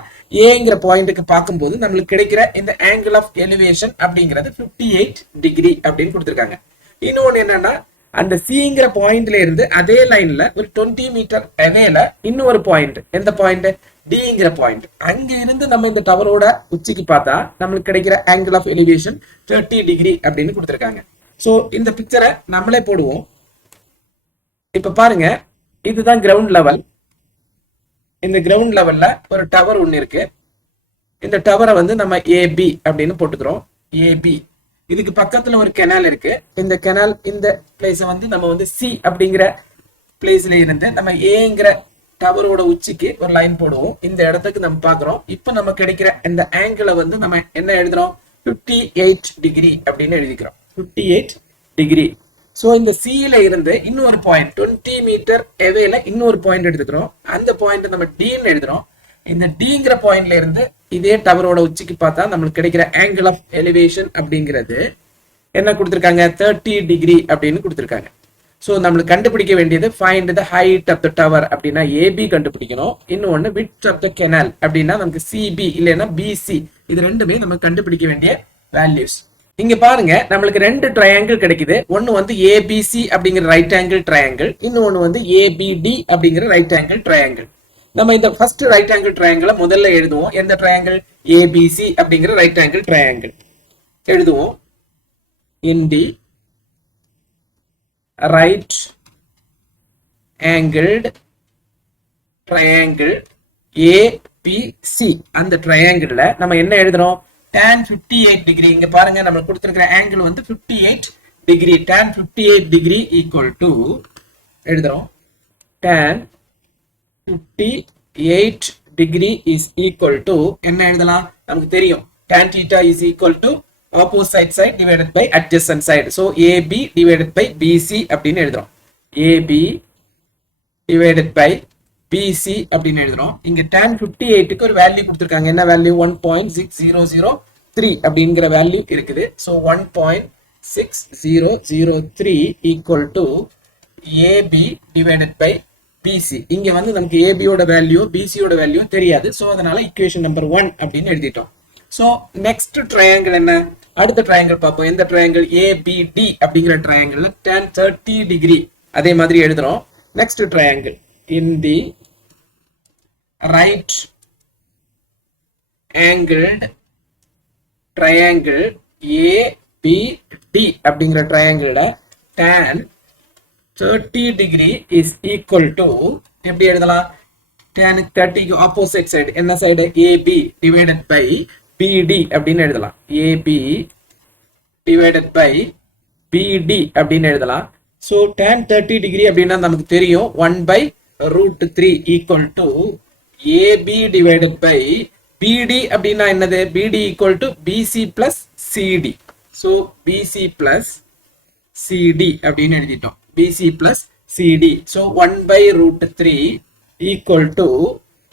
ஏங்கிற பாயிண்ட்டுக்கு பார்க்கும்போது நம்மளுக்கு கிடைக்கிற இந்த ஆங்கிள் ஆஃப் எலிவேஷன் அப்படிங்கிறது 58 டிகிரி அப்படின்னு கொடுத்திருக்காங்க. இன்னொன்னு என்னன்னா, அந்த சிங்கிற பாயிண்ட்ல இருந்து அதே லைன்ல ஒரு 20 மீட்டர் அவேல இன்னொரு பாயிண்ட், எந்த பாயிண்ட், டிங்கிற பாயிண்ட், அங்க இருந்து நம்ம இந்த டவரோட உச்சிக்கு பார்த்தா நம்மளுக்கு கிடைக்கிற ஆங்கிள் ஆஃப் எலிவேஷன் 30 டிகிரி அப்படின்னு கொடுத்திருக்காங்க. சோ இந்த பிக்சரை நம்மளே போடுவோம். இப்ப பாருங்க, இதுதான் கிரவுண்ட் லெவல். இந்த கிரவுண்ட் லெவல்ல ஒரு டவர் ஒன்னு இருக்கு. இந்த டவரை வந்து நம்ம ஏபி அப்படின்னு போட்டுக்கிறோம். ஏபி இதுக்கு பக்கத்துல ஒரு கெனால் இருக்கு. இந்த கெனால் இந்த பிளேஸ வந்து நம்ம வந்து சி அப்படிங்கிற பிளேஸ்ல இருந்து நம்ம ஏங்கிற டவரோட உச்சிக்கு ஒரு லைன் போடுவோம். இந்த இடத்துக்கு நம்ம பாக்குறோம். இப்ப நம்ம கிடைக்கிற இந்த ஆங்கிளை வந்து நம்ம என்ன எழுதுறோம், 58 டிகிரி அப்படின்னு எழுதிக்கிறோம். 58 டிகிரி. சோ இந்த சில இருந்து இன்னொரு பாயிண்ட் 20 மீட்டர் எவேல இன்னொரு பாயிண்ட் எடுத்துக்கிறோம். அந்த பாயிண்ட் நம்ம டின்னு எழுதுறோம். இந்த டிங்கிற பாயிண்ட்ல இருந்து இதே டவரோட உச்சிக்கு பார்த்தா நம்மளுக்கு கிடைக்கிற ஆங்கிள் ஆஃப் எலிவேஷன் அப்படிங்கிறது என்ன கொடுத்திருக்காங்க, 30 டிகிரி அப்படின்னு கொடுத்திருக்காங்க. சோ நம்மளுக்கு கண்டுபிடிக்க வேண்டியது find the height of the tower அப்படின்னா ஏபி கண்டுபிடிக்கணும். இன்னொன்னு விட்த் ஆஃப் த கெனால் அப்படின்னா நமக்கு சிபி இல்லைன்னா பிசி. இது ரெண்டுமே நம்ம கண்டுபிடிக்க வேண்டிய வேல்யூஸ். இங்க பாருங்க, நம்மளுக்கு ரெண்டு ட்ரையாங்கிள் கிடைக்குது. ஒன்னு வந்து ஏபிசி அப்படிங்கிற ரைட் ஆங்கிள் ட்ரையாங்கிள், இன்னொன்னு வந்து ஏபிடி அப்படிங்கிற ரைட் ஆங்கிள் ட்ரையாங்கிள். நம்ம இந்த ஃபர்ஸ்ட் ரைட் ஆங்கிள் ட்ரையாங்கிளை முதல்ல எழுதுவோம். எந்த ட்ரையாங்கிள், ஏபிசி அப்படிங்கிற ரைட் ஆங்கிள் ட்ரையாங்கிள் எழுதுவோம். In the right angled triangle ABC, அந்த ட்ரையாங்கிள்ல நம்ம என்ன எழுதுறோம், tan 58 டிகிரி. இங்க பாருங்க, நம்ம கொடுத்திருக்கிற ஆங்கிள் வந்து 58 degree. tan 58 degree equal to எழுதுறோம், tan 58 degree is equal to என்ன எழுதலாம், நமக்கு தெரியும் tan theta is equal to opposite side divided by adjacent side. So AB divided by BC அப்படின்னு எழுதுறோம். AB divided by BC அப்படின்னு எழுதுறோம். இங்க tan 58க்கு ஒரு வேல்யூ கொடுத்திருக்காங்க. என்ன வேல்யூ, 1.6003 அப்படிங்கிற வேல்யூ இருக்குது. So 1.6003 equal to AB divided by BC. இங்க வந்து நமக்கு AB யோட வேல்யூ BC யோட வேல்யூ தெரியாது. சோ அதனால equation நம்பர் 1 அப்படின்னு எழுதிட்டோம். சோ நெக்ஸ்ட் ட்ரையாங்கிள் என்ன, அடுத்த ட்ரையாங்கிள் பார்ப்போம். எந்த ட்ரையாங்கிள், ABD அப்படிங்கிற ட்ரையாங்கிள்ல tan 30 டிகிரி அதே மாதிரி எழுதுறோம். Next triangle in the right angled triangle ABD அப்படிங்கிற ட்ரையாங்கிள்ல tan 30 degree is equal to எப்படி எழுதலாம், tan 30 ஆப்போசிட் சைடு என்ன side, AB divided by BD அப்படின்னு எழுதலாம். AB divided by BD அப்படின்னு எழுதலாம். So tan 30 டிகிரி அப்படின்னா நமக்கு தெரியும் 1/√3 equal to AB divided by BD அப்படின்னா என்னது, BD equal to BC plus CD. So BC plus CD அப்படின்னு எழுதிட்டோம். BC plus CD. So 1/√3 equal to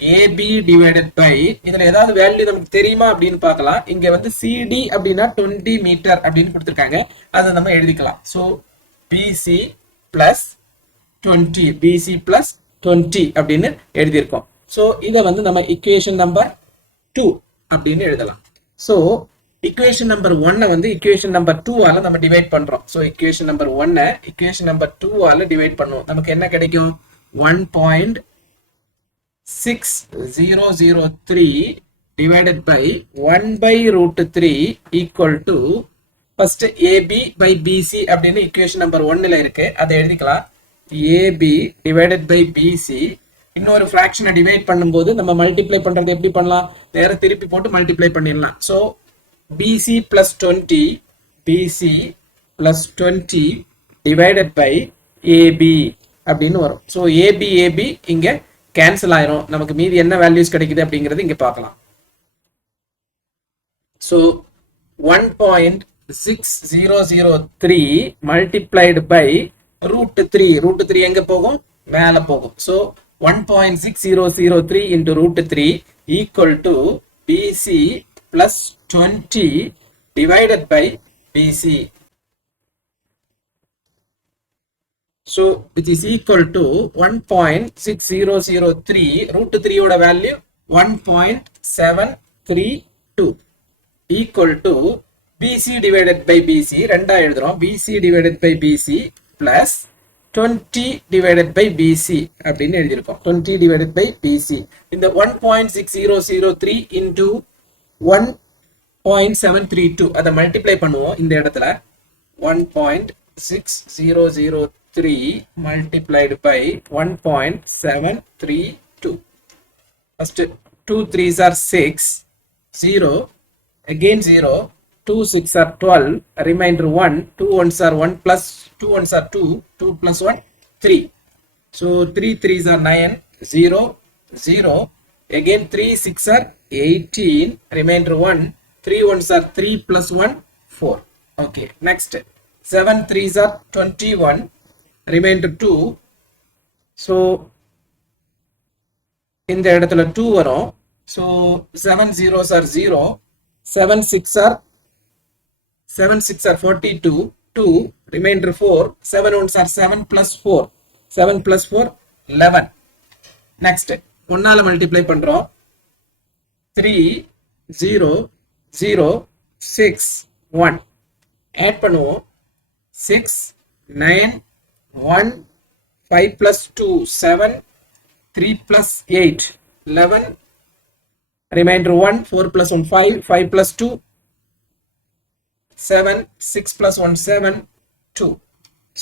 AB divided by, இதுல ஏதாவது வேல்யூ நமக்கு தெரியுமா அப்படின்னு பார்க்கலாம். இங்க வந்து CD அப்படின்னா 20 மீட்டர் அப்படின்னு கொடுத்திருக்காங்க. அதை நம்ம எழுதிக்கலாம். So BC plus 20, BC plus 20 அப்படின்னு எழுதியிருக்கோம். சோ இத வந்து நம்ம equation நம்பர் 2 அப்படின்னு எழுதலாம். சோ equation நம்பர் 1 வந்து equation நம்பர் 2 ஆல நம்ம டிவைட் பண்றோம். So equation number 1 equation number 2 ஆல டிவைட் பண்ணுவோம். நமக்கு என்ன கிடைக்கும், 1.6003 divided by 1/√3 equal to, first AB by BC அப்படின்னு equation நம்பர் 1ல இருக்கு, அதை எழுதிக்கலாம். AB divided by BC. இன்னொரு ஃபிராக்ஷனை டிவைட் பண்ணும்போது நம்ம மல்டிப்ளை பண்றது எப்படி பண்ணலாம், நேர திருப்பி போட்டு மல்டிப்ளை பண்ணிடலாம். So BC plus 20 BC plus 20 divided by AB அப்படின்னு வரும். சோ AB இங்க கேன்சல் ஆயிரும். நமக்கு மீதி என்ன வேல்யூஸ் கிடைக்குது அப்படிங்கிறது இங்க பார்க்கலாம். So 1.6003 multiplied by root 3. Root 3 எங்க போகும்? மேல போகும். So 1.6003 into root 3 equal to BC plus 20 divided by BC. So which is equal to 1.6003 root 3 oda value 1.732 equal to BC divided by BC ரெண்டா எழுதுறோம். BC divided by BC plus 20 divided by BC அப்படின்னு எழுதியிருக்கோம். 20 divided by BC. இந்த 1.6003 into 1.732 அதை multiply பண்ணுவோம். இந்த இடத்துல 1.6003 multiplied by 1.732. First 2 3s are 6, 0, again 0, 2 6 are 12, remainder 1, 2 1s are 1 plus 2 1s are 2, 2 plus 1 3. So 3 3s are 9, 0, 0, again 3 6 are 18, remainder 1, 3 1s are 3 plus 1 4. Okay, next 7 3s are 21, remainder 2. So இந்த இடத்துல 2 வரும். So 7 zeros are 0, 7 6 are 42, 2, remainder 4, 7 ones are 7 plus 4, 7 plus 4, 11. Next, 1 multiply பண்றோம். 3, 0, 0, 6, 1. Add பண்ணுவோம். 6, 9, 1, 5 plus 2, 7, 3 plus 8, 11, remainder 1, 4 plus 1, 5, 5 plus 2, 7, 6 plus 1, 7, 2.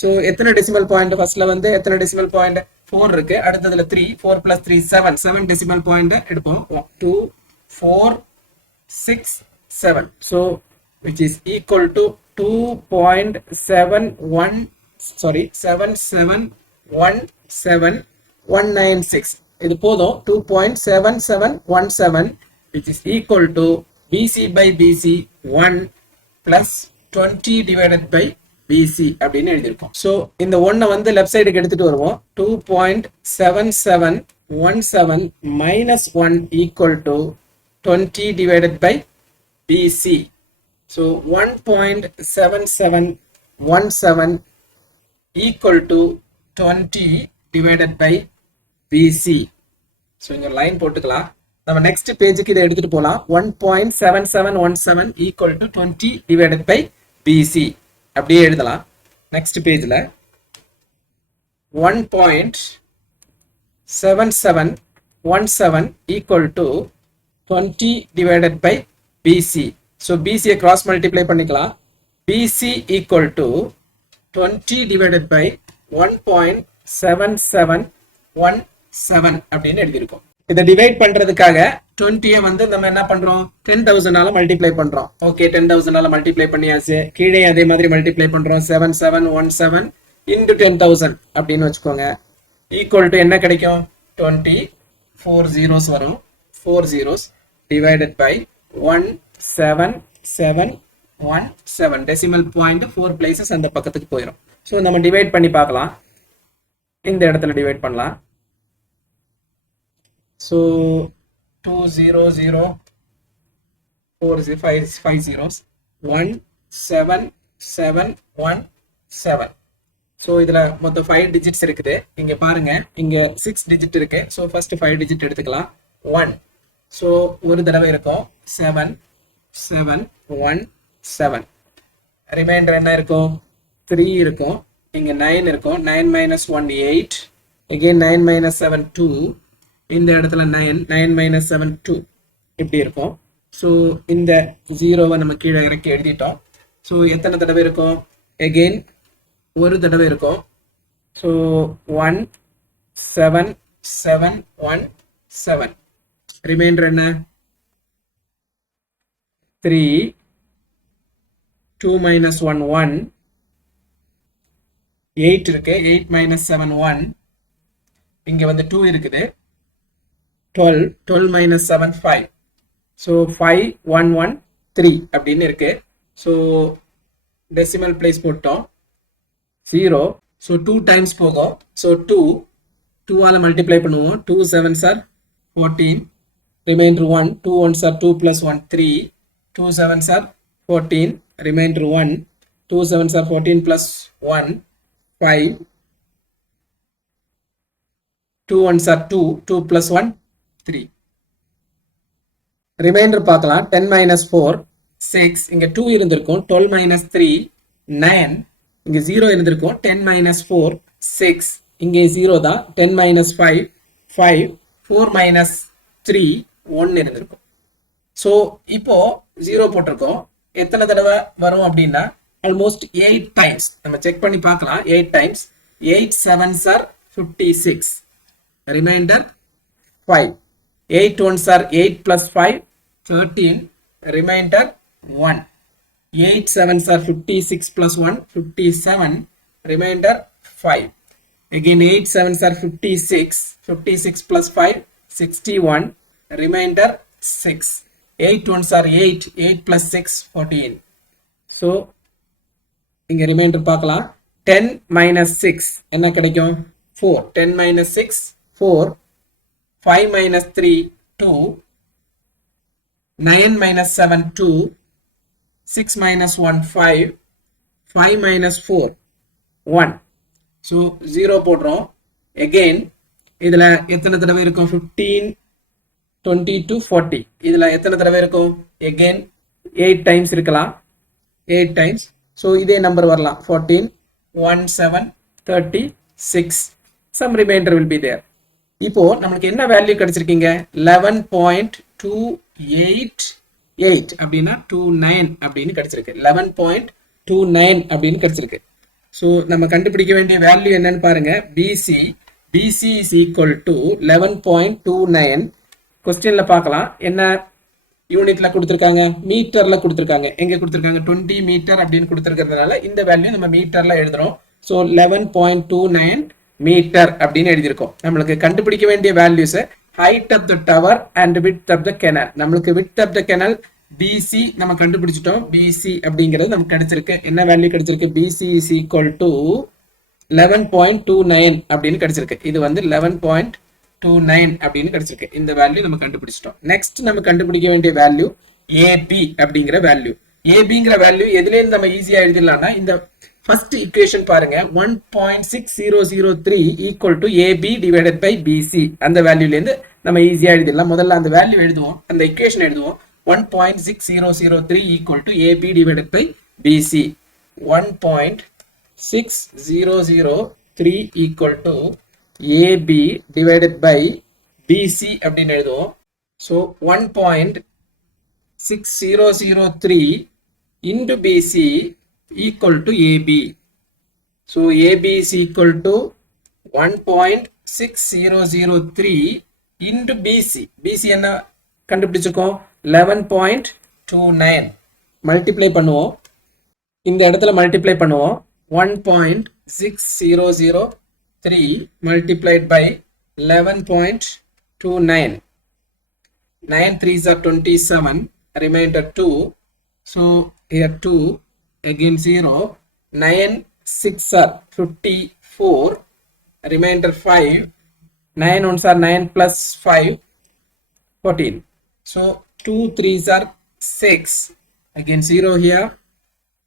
So, எத்தனை decimal point firstல வந்து எத்தனை decimal point 4 இருக்கு. அடுத்ததுல 3, 4 plus 3, 7. 7 decimal point எடுப்போம். 2, 4, 6, 7. So, which is equal to 7717196. இது போதும். 2.7717 which is equal to BC by BC 1 plus 20 divided by BC அப்படின்னு எழுதியிருக்கோம். ஸோ இந்த ஒன்னை வந்து லெஃப்ட் சைடுக்கு எடுத்துட்டு வருவோம். 2.7717 minus 1 equal to 20 divided by BC. So 1.7717 equal to 20 divided by BC. So இங்க லைன் போட்டுக்கலாம். நம்ம நெக்ஸ்ட் பேஜுக்கு இதை எடுத்துட்டு போலாம். 1.7717 equal to 20 divided by BC அப்படியே எழுதலாம். நெக்ஸ்ட் பேஜ்ல 1.7717 equal to 20 divided by BC. So BC cross multiply பண்ணிக்கலாம். BC equal to 20 divided by 1.7717 அப்படின்னு எழுதியிருக்கோம். இதை டிவைட் பண்றதுக்காக 20 வந்து நம்ம என்ன பண்றோம்? 10,000 மல்டிப்ளை பண்றோம். ஓகே, 10,000 மல்டிப்ளை பண்ணியாச்சு. கீழே அதே மாதிரி மல்டிப்ளை பண்றோம். 7717 into 10,000 அப்படின்னு வச்சுக்கோங்க. ஈக்குவல் டு என்ன கிடைக்கும்? 20, 4 zeros வரும். 4 zeros divided by 17717. Decimal point 4 places அந்த பக்கத்துக்கு போயிடும். ஸோ நம்ம டிவைட் பண்ணி பார்க்கலாம். இந்த இடத்துல டிவைட் பண்ணலாம். So 200 5 zeros 17717. So இதுல மொத்தம் 5 digits இருக்குது. இங்க பாருங்க, இங்க 6 digit இருக்கு. So first 5 digit எடுத்துக்கலாம். 1. So ஒரு தடவை இருக்கும் 7717. ரிமைண்டர் என்ன இருக்கும்? 3 இருக்கும். இங்க 9 இருக்கும். 9 minus 1 8. Again 9 minus 7 2. இந்த இடத்துல 9 minus 7 2 இப்படி இருக்கும். ஸோ இந்த 0வை நம்ம கீழே இறக்கி எழுதிட்டோம். ஸோ எத்தனை தடவை இருக்கும்? எகெயின் ஒரு தடவை இருக்கும். ஸோ 17717. ரிமைண்டர் என்ன? 3. 2 minus 1 1. 8 இருக்கு. 8 minus 7 1. இங்க வந்து 2 இருக்குது. 12 minus 7 5. So 5 1 1 3 அப்படின்னு இருக்கு. ஸோ டெசிமல் பிளேஸ் போட்டோம் 0. ஸோ 2 டைம்ஸ் போகும். ஸோ 2 ஆல மல்டிப்ளை பண்ணுவோம். 2 7s are 14. Reminder 1. 2 1s are 2 plus 1 3. 2 7s are 14. Reminder 1. 2 7s are 14 plus 1 5. 2 1s are 2. 2 plus 1 3. Reminder பார்க்கலாம். 10 minus 4 6. இங்க 2 இருந்திருக்கும். 12 minus 3 9. இங்க 0 இருந்திருக்கும். 10 minus 4 6. இங்கே 0 தான். 10 minus 5 5. 4 minus 3 1 இருந்திருக்கும். ஸோ இப்போ 0 போட்டிருக்கோம். எத்தனை தடவை வரும் அப்படின்னா ஆல்மோஸ்ட் 8 டைம்ஸ். நம்ம செக் பண்ணி பார்க்கலாம். 8 times. 8 7s are 56. Remainder 5. 8 1s are 8 plus 5 13. Remainder 1. 8 7s are 56 plus 1 57. Remainder 5. Again 8 7s are 56. 56 plus 5 61. Remainder 6. 8 1s are 8. 8 plus 6 14. So இங்க ரிமைண்டர் பார்க்கலாம். 10 minus 6 என்ன கிடைக்கும்? 4. 10 minus 6 4. 5 minus 3 2. 9 minus 7 2. 6 minus 1 5. 5 minus 4 1. So 0 போடுறோம். Again இதுல எத்தனை தடவை இருக்கும்? 15 20 to 40. இதுல எத்தனை தடவை இருக்கும்? Again 8 times இருக்கலாம். 8 times. So இதே நம்பர் வரலாம். 14 1 7 36. Some remainder will be there. இப்போ நமக்கு என்ன வேல்யூ கிடைச்சிருக்கீங்க? 11.288 அப்படின்னா 29 அப்படின்னு கிடைச்சிருக்கு. 11.29 அப்படின்னு கிடைச்சிருக்கு. ஸோ நம்ம கண்டுபிடிக்க வேண்டிய வேல்யூ என்னன்னு பாருங்க. BC is equal to 11.29. கொஸ்டின்ல பார்க்கலாம். என்ன யூனிட்ல கொடுத்துருக்காங்க? மீட்டர்ல கொடுத்துருக்காங்க. எங்க கொடுத்துருக்காங்க? 20 மீட்டர் அப்படின்னு கொடுத்துருக்கிறதுனால இந்த வேல்யூ நம்ம மீட்டர்ல எழுதுறோம். ஸோ 11.29 மீட்டர் அப்படின்னு எழுதியிருக்கோம். நம்மளுக்கு கண்டுபிடிக்க வேண்டிய values height of the tower and width of the canal. நம்மளுக்கு width of the canal BC நம்ம கண்டுபிடிச்சிட்டோம். BC அப்படிங்கிறது நமக்கு கிடைச்சிருக்கு. என்ன வேல்யூ கிடைச்சிருக்கு? BC is equal to 11.29 அப்படின்னு கிடைச்சிருக்கு. இது வந்து 11.29 அப்படின்னு கிடைச்சிருக்கு. இந்த வேல்யூ நம்ம கண்டுபிடிச்சிட்டோம். நெக்ஸ்ட் நம்ம கண்டுபிடிக்க வேண்டிய வேல்யூ AB அப்படிங்கிற வேல்யூ. ABங்கிற வேல்யூ எதுல இருந்து நம்ம ஈஸியா எழுதிடலாம்னா இந்த ஃபர்ஸ்ட் ஈக்குவேஷன் பாருங்க. 1.6003 equal to AB divided by BC. அந்த வேல்யூல இருந்து நம்ம ஈஸியா எழுதிடலாம். முதல்ல அந்த வேல்யூ எழுதுவோம். அந்த ஈக்குவேஷன் எழுதுவோம். 1.6003 equal to AB divided by BC. 1.6003 equal to AB divided by BC அப்படின்னு எழுதுவோம். So 1.6003 into BC equal to AB. So AB is equal to 1.6003 into BC. BC என்ன கண்டுபிடிச்சிருக்கோம்? 11.29. மல்டிப்ளை பண்ணுவோம். இந்த இடத்துல மல்டிப்ளை பண்ணுவோம். 1.6003 multiplied by 11.29. 9 3s are 27. Remainder 2. So here 2. Again 0. 9 6 are 54. Remainder 5. 9 1s are 9 plus 5 14. So 2 3s are 6. Again 0 here.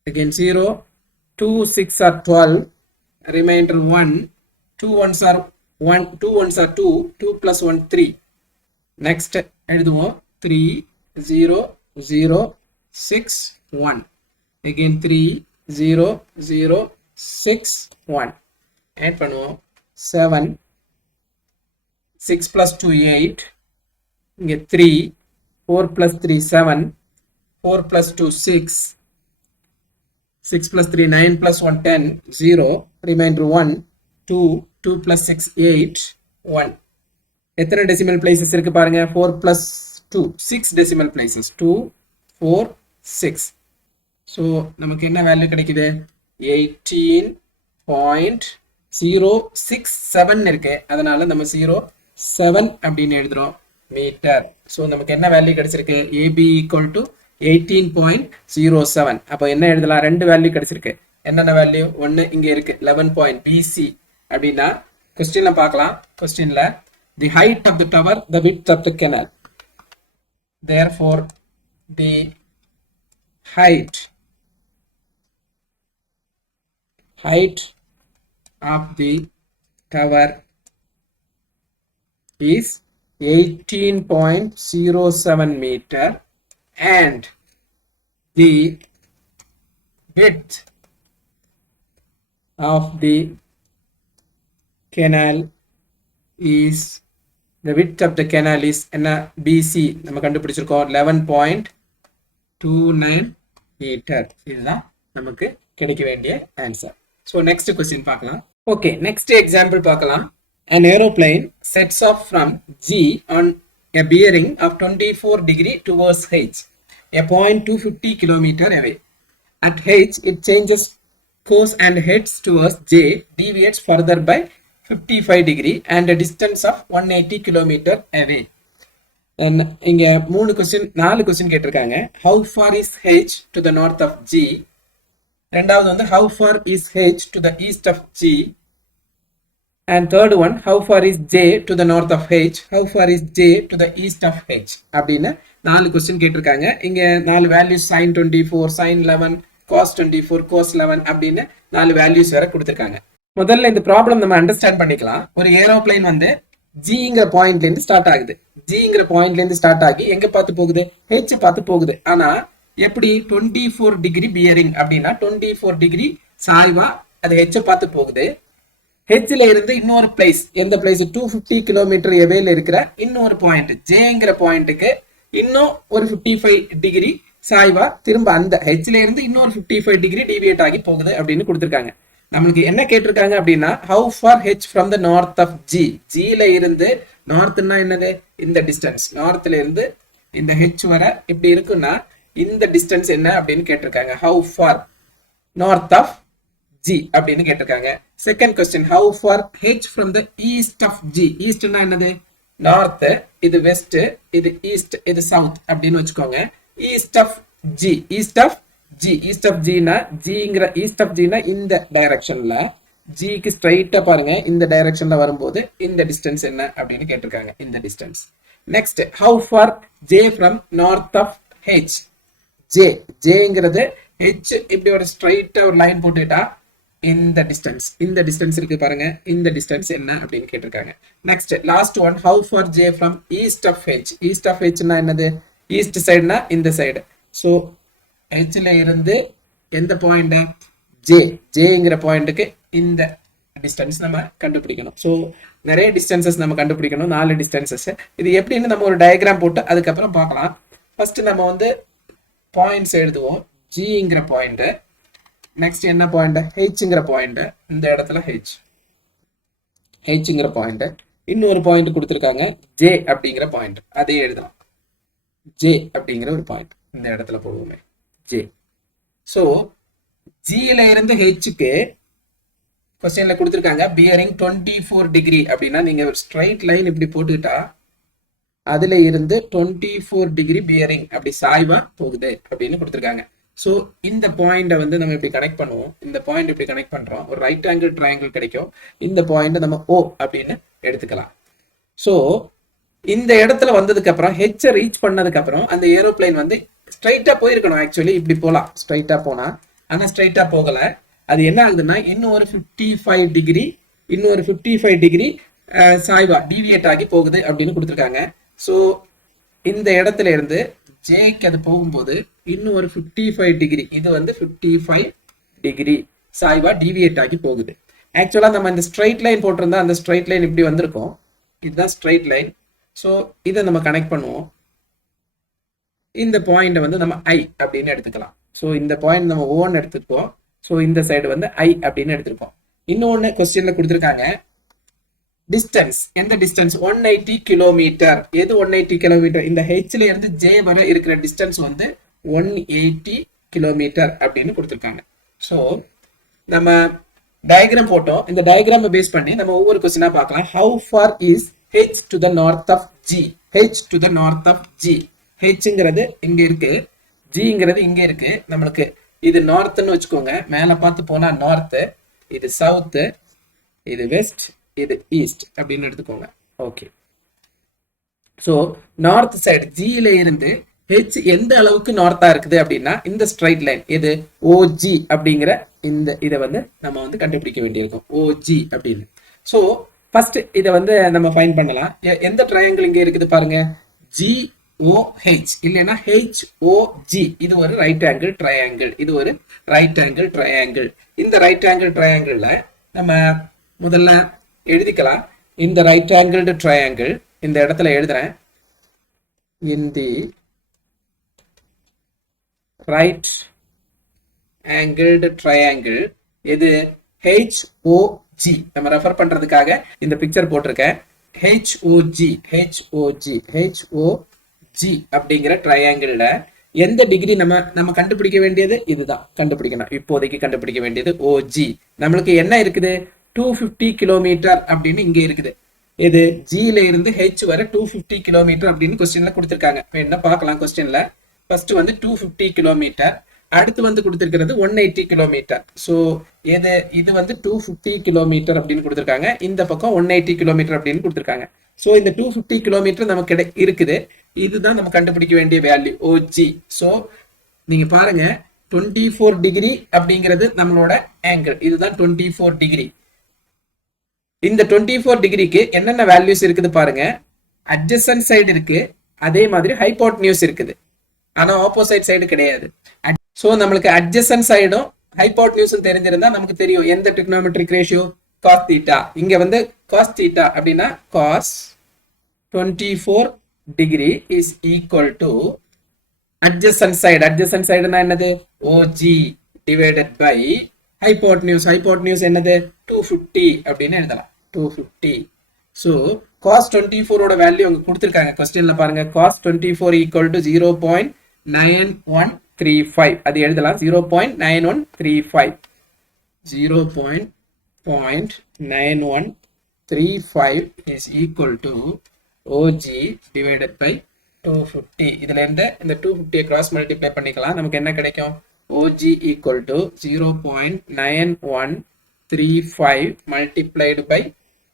Again 0. 2 6 are 12. Remainder 1. 2 1s are 1. 2 1s are 2. 2 plus 1 3. Next எழுதுவோம். 3 0 0 6 1. Again 3 0 0 6 1. Add பண்ணுவோம். 7 6 plus 2 8. இங்கே 3 4 plus 3 7. 4 plus 2 6. 6 plus 3 9 plus 1 10. 0. Remainder 1 2. 2 plus 6 8 1. எத்தனை decimal places இருக்கு பாருங்க? 4 plus 2 6 decimal places. 2 4 6. So நமக்கு என்ன value கிடைக்குது? 18.067 இருக்கு. அதனால நம்ம 07 அப்படின்னு எழுதுறோம் மீட்டர். ஸோ நமக்கு என்ன வேல்யூ கிடைச்சிருக்கு? AB equal to 18.07. அப்போ என்ன எழுதலாம்? ரெண்டு வேல்யூ கிடைச்சிருக்கு. என்னென்ன வேல்யூ? ஒன்னு இங்க இருக்கு 11 பாயிண்ட் பிசி அப்படின்னா கொஸ்டின்ல பார்க்கலாம். கொஸ்டின்ல the height of the tower, the width of the canal. Therefore the height of the tower is 18.07 meter and the width of the canal is என்ன BC நம்ம கண்டுபிடிச்சிருக்கோம் 11.29 மீட்டர். இதுதான் நமக்கு கிடைக்க வேண்டிய ஆன்சர். ஸோ நெக்ஸ்ட் கொஸ்டின் பார்க்கலாம். Okay, next example பார்க்கலாம். An aeroplane sets off from G on a bearing of 24 degree towards H, a point 250 kilometer away. At H, it changes course and heads towards J, deviates further by 55 degree and a distance of 180 kilometer away. இங்க நாலு question கேட்டிருக்காங்க. How far is H to the north of G? ரெண்டாவது வந்து how far is H to the east of G? And third one, how far is J to the north of H? How far is J to the east of H? அப்படின்னு நாலு question கேட்டிருக்காங்க. இங்க நாலு values sin 24, sin 11, cos 24, cos 11 அப்படின்னு நாலு values வேற கொடுத்திருக்காங்க. முதல்ல இந்த ப்ராப்ளம் நம்ம அண்டர்ஸ்டாண்ட் பண்ணிக்கலாம். ஒரு ஏரோப்ளைன் வந்து ஜிங்கிற பாயிண்ட்ல இருந்து ஸ்டார்ட் ஆகுது. ஜிங்கிற பாயிண்ட்ல இருந்து ஸ்டார்ட் ஆகி எங்க பார்த்து போகுது? ஹெச் பார்த்து போகுது. ஆனா எப்படி 24 டிகிரி பியரிங் அப்படின்னா 24 டிகிரி சாய்வா அது ஹெச் பார்த்து போகுது. ஹெச்ல இருந்து இன்னொரு பிளேஸ், எந்த பிளேஸ்? 250 கிலோமீட்டர் எவேல இருக்கிற இன்னொரு பாயிண்ட் ஜேங்கிற பாயிண்ட்டுக்கு இன்னும் ஒரு 55 டிகிரி சாய்வா திரும்ப அந்த ஹெச்ல இருந்து இன்னொரு 55 டிகிரி டிவியேட் ஆகி போகுது அப்படின்னு கொடுத்திருக்காங்க. நம்மளுக்கு என்ன கேட்டிருக்காங்க அப்படின்னா how far h from the north of G? Gல இருந்து நார்த்னா என்னது? இந்த டிஸ்டன்ஸ். நார்த்ல இருந்து இந்த h வர எப்படி இருக்குன்னா இந்த டிஸ்டன்ஸ் என்ன அப்படின்னு கேட்டிருக்காங்க. how far north of G அப்படின்னு கேட்டிருக்காங்க. Second question, how far h from the east of G? ஈஸ்ட்னா என்னது? நார்த், இது வெஸ்ட், இது ஈஸ்ட், இது சவுத் அப்படின்னு வச்சுக்கோங்க. East of G, east of G, east of ஜினா ஜிங்கிற ஈஸ்ட் ஆஃப் ஜினா இந்த டைரக்ஷன்ல, ஜிக்கு ஸ்ட்ரைட்டா பாருங்க இந்த டைரக்ஷன்ல வரும்போது இந்த டிஸ்டன்ஸ் என்ன அப்படின்னு கேட்டிருக்காங்க. இந்த distance. Next, how far J from north of H? ஜேங்கிறது H இப்படி ஒரு ஸ்ட்ரைட்டா ஒரு லைன் போட்டுட்டா இந்த டிஸ்டன்ஸ், இந்த டிஸ்டன்ஸ் இருக்கு பாருங்க, இந்த டிஸ்டன்ஸ் என்ன அப்படின்னு கேட்டிருக்காங்க. Next last one, how far J from east of H? East of Hனா என்னது? ஈஸ்ட் சைடுனா இந்த சைடு. ஸோ ஹெச்ல இருந்து எந்த பாயிண்ட்? ஜேங்கிற பாயிண்ட்டுக்கு இந்த டிஸ்டன்ஸ் நம்ம கண்டுபிடிக்கணும். ஸோ நிறைய டிஸ்டன்சஸ் நம்ம கண்டுபிடிக்கணும், 4 டிஸ்டன்சஸ். இது எப்படின்னு நம்ம ஒரு டயக்ராம் போட்டு அதுக்கப்புறம் பார்க்கலாம். ஃபர்ஸ்ட் நம்ம வந்து பாயிண்ட்ஸ் எழுதுவோம். ஜிங்கிற பாயிண்ட், நெக்ஸ்ட் என்ன பாயிண்ட்? ஹெச்ங்கிற பாயிண்ட். இந்த இடத்துல ஹெச்ங்கிற பாயிண்ட், இன்னொரு பாயிண்ட் கொடுத்துருக்காங்க ஜே அப்படிங்கிற பாயிண்ட், அதே எழுதலாம். ஜே அப்படிங்கிற ஒரு பாயிண்ட் இந்த இடத்துல போடுவோமே, ஜே. ஸோ ஜியில இருந்து ஹெச்சுக்கு கொஸ்டின்ல கொடுத்துருக்காங்க பியரிங் 24 டிகிரி அப்படின்னா நீங்க ஒரு ஸ்ட்ரைட் லைன் இப்படி போட்டுக்கிட்டா அதுல இருந்து 24 டிகிரி பியரிங் அப்படி சாய்வா போகுது அப்படின்னு கொடுத்துருக்காங்க. ஸோ இந்த பாயிண்ட வந்து நம்ம இப்படி கனெக்ட் பண்ணுவோம். இந்த பாயிண்ட் இப்படி கனெக்ட் பண்றோம், ஒரு ரைட் ஆங்கிள் ட்ரையாங்கிள் கிடைக்கும். இந்த பாயிண்ட் நம்ம ஓ அப்படின்னு எடுத்துக்கலாம். ஸோ இந்த இடத்துல வந்ததுக்கு அப்புறம் ஹெச் ரீச் பண்ணதுக்கு அப்புறம் அந்த ஏரோப்ளைன் வந்து ஸ்ட்ரைட்டா போயிருக்கணும். ஆக்சுவலி இப்படி போலாம், ஸ்ட்ரைட்டா போனா. ஆனா ஸ்ட்ரைட்டா போகல. அது என்ன ஆகுதுன்னா இன்னும் ஒரு 55 டிகிரி சாய்வா டிவியேட் ஆகி போகுது அப்படின்னு கொடுத்துருக்காங்க. ஸோ இந்த இடத்துல இருந்து ஜேக்கு அது போகும்போது இன்னும் ஒரு 55 டிகிரி, இது வந்து 55 டிகிரி சாய்வா டிவியேட் ஆகி போகுது. ஆக்சுவலா நம்ம இந்த ஸ்ட்ரைட் லைன் போட்டிருந்தா அந்த ஸ்ட்ரைட் லைன் இப்படி வந்திருக்கும். இதுதான் ஸ்ட்ரைட் லைன். ஸோ இதை நம்ம கனெக்ட் பண்ணுவோம். இந்த பாயிண்ட் வந்து நம்ம ஐ அப்படின்னு எடுத்துக்கலாம். ஸோ இந்த பாயிண்ட் நம்ம ஓன்னு எடுத்துருக்கோம். ஸோ இந்த சைடு வந்து ஐ அப்படின்னு எடுத்திருக்கோம். இன்னொன்னு கொஸ்டின்ல கொடுத்துருக்காங்க டிஸ்டன்ஸ். எந்த டிஸ்டன்ஸ்? 180 கிலோமீட்டர். எது 180 கிலோமீட்டர்? இந்த ஹெச்ல இருந்து ஜே வரை இருக்கிற டிஸ்டன்ஸ் வந்து 180 கிலோமீட்டர் அப்படின்னு கொடுத்துருக்காங்க. ஸோ நம்ம டயக்ராம் போட்டோம். இந்த டயக்ராமை பேஸ் பண்ணி நம்ம ஒவ்வொரு கொஸ்டினா பார்க்கலாம். How far is H to the north of G? H to the north of G. Hங்கிறது இங்க இருக்கு, ஜிங்கிறது இங்க இருக்கு நம்மளுக்கு. இது நார்த்னு வச்சுக்கோங்க, மேல பார்த்து போனா நார்த், இது சவுத், இது வெஸ்ட், இது ஈஸ்ட் அப்படின்னு எடுத்துக்கோங்க. ஓகே, ஸோ நார்த் சைடு ஜியில இருந்து ஹெச் எந்த அளவுக்கு நார்த்தா இருக்குது அப்படின்னா இந்த ஸ்ட்ரைட் லைன் இது ஓஜி அப்படிங்கிற இந்த இதை வந்து நம்ம வந்து கண்டுபிடிக்க வேண்டியிருக்கும், ஓஜி அப்படின்னு. ஸோ ஃபர்ஸ்ட் இதை வந்து நம்ம ஃபைண்ட் பண்ணலாம். எந்த ட்ரையாங்கிள் இங்க இருக்குது பாருங்க, GOH இல்லைன்னா HOG. இது ஒரு ரைட் ஆங்கிள் ட்ரையாங்கிள், இது ஒரு ரைட் ஆங்கிள் ட்ரையாங்கிள். இந்த ரைட் ஆங்கிள் ட்ரையாங்கிள்ல நம்ம முதல்ல எழுதிக்கலாம். இந்த ரைட் ஆங்கிள் ட்ரையாங்கிள் இந்த இடத்துல எழுதுறேன். இன் தி ரைட் ஆங்கிள்டு ட்ரையாங்கிள் இது HOG. நம்ம ரெஃபர் பண்றதுக்காக இந்த பிக்சர் போட்டிருக்கேன். HOG அப்படிங்கிற ட்ரையாங்கிள்ல எந்த டிகிரி நம்ம கண்டுபிடிக்க வேண்டியது இதுதான் கண்டுபிடிக்கணும். இப்போதைக்கு கண்டுபிடிக்க வேண்டியது OG. நம்மளுக்கு என்ன இருக்குது, 250 கிலோமீட்டர் அப்படின்னு இங்க இருக்குது. இது ஜில இருந்து ஹெச் வரை 250 கிலோமீட்டர் அப்படின்னு கொஸ்டின்ல கொடுத்திருக்காங்க. என்ன பார்க்கலாம் கொஸ்டின்ல. ஃபர்ஸ்ட் வந்து 250 கிலோமீட்டர், அடுத்து வந்து கொடுத்திருக்கிறது 180 கிலோமீட்டர். ஸோ இது வந்து 250 கிலோமீட்டர் அப்படின்னு கொடுத்திருக்காங்க, இந்த பக்கம் 180 கிலோமீட்டர் அப்படின்னு கொடுத்திருக்காங்க. ஸோ இந்த 250 கிலோமீட்டர் நமக்கு இருக்குது. இதுதான் நம்ம கண்டுபிடிக்க வேண்டிய வேல்யூ ஓஜி. ஸோ நீங்க பாருங்க 24 டிகிரி அப்படிங்கிறது நம்மளோட ஆங்கிள், இதுதான் 24 டிகிரி. இந்த 24 டிகிரிக்கு என்னென்ன வேல்யூஸ் இருக்குது பாருங்க. அட்ஜசன்ட் சைடு இருக்கு, அதே மாதிரி ஹைபோட்டன்யூஸ் இருக்குது, ஆனா ஆப்போசிட் சைடு கிடையாது. சோ நம்மளுக்கு அட்ஜசன்ட் சைடும் ஹைபோட்டன்யூஸும் தெரிஞ்சிருந்தா நமக்கு தெரியும் எந்த ட்ரிக்னோமெட்ரிக் ரேஷியோ, cos θ. இங்க வந்து cos θ அப்படின்னா cos 24 degree is equal to adjacent side. Adjacent சைடுனா என்னது, OG divided by hypotenuse. Hypotenuse என்னது 250 அப்படின்னு எழுதலாம், 250. ஸோ cos 24 ஓட வேல்யூ அங்க கொடுத்திருக்காங்க கொஸ்டின்ல பாருங்க. cos 24 equal to 0.9135. அது எழுதலாம் 0.9135. 0.9135 is equal to OG divided by 250. இதுல இருந்து இந்த 250 cross multiply பண்ணிக்கலாம். நமக்கு என்ன கிடைக்கும், OG equal to 0.9135 multiplied by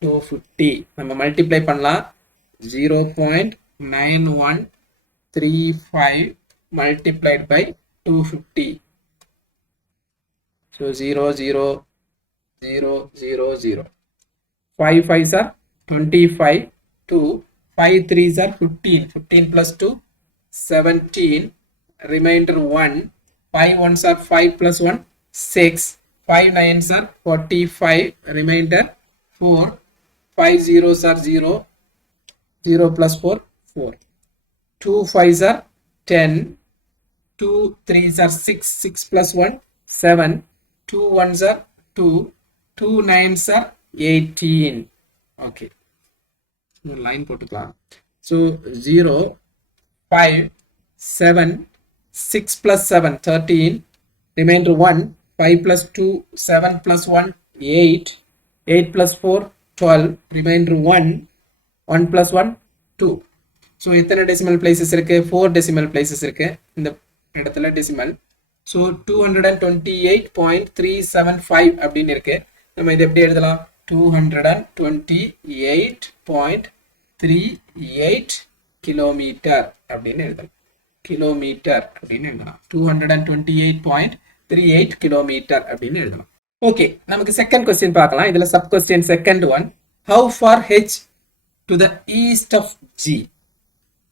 250. நம்ம மல்டிப்ளை பண்ணலாம். 0.9135 multiplied by 250. So 0 0 0 0 0. 5 5s are 25. 2 5 3s are 15. 15 plus 2 17. Remainder 1. 5 1s are 5 plus 1 6. 5 9s are 45. Remainder 4. 5 zeros are 0. 0 plus 4 4. 2 5s are 10. 2 3s are 6. 6 plus 1 7. 2 1s are 2. 2 9s are 18. Okay. Line போட்டுக்கலாம். So 0 5 7 6 plus 7 13. Remainder 1. 5 plus 2 7 plus 1 8. 8 plus 4 12. Remainder 1. 1 plus 1 2. So எத்தனை decimal places இருக்கு, 4 decimal places இருக்கு இந்த இடத்துல decimal. So 228.375 அப்படின்னு இருக்கு. நம்ம இதை எப்படி எழுதலாம், 228.38 கிலோமீட்டர் அப்படின்னு எழுதலாம். கிலோமீட்டர் அப்படின்னு எழுதலாம். 228.38 கிலோமீட்டர் அப்படின்னு எழுதலாம். ஓகே, நமக்கு செகண்ட் கொஸ்டின் பார்க்கலாம். இதுல sub question second one. How far H to the east of G?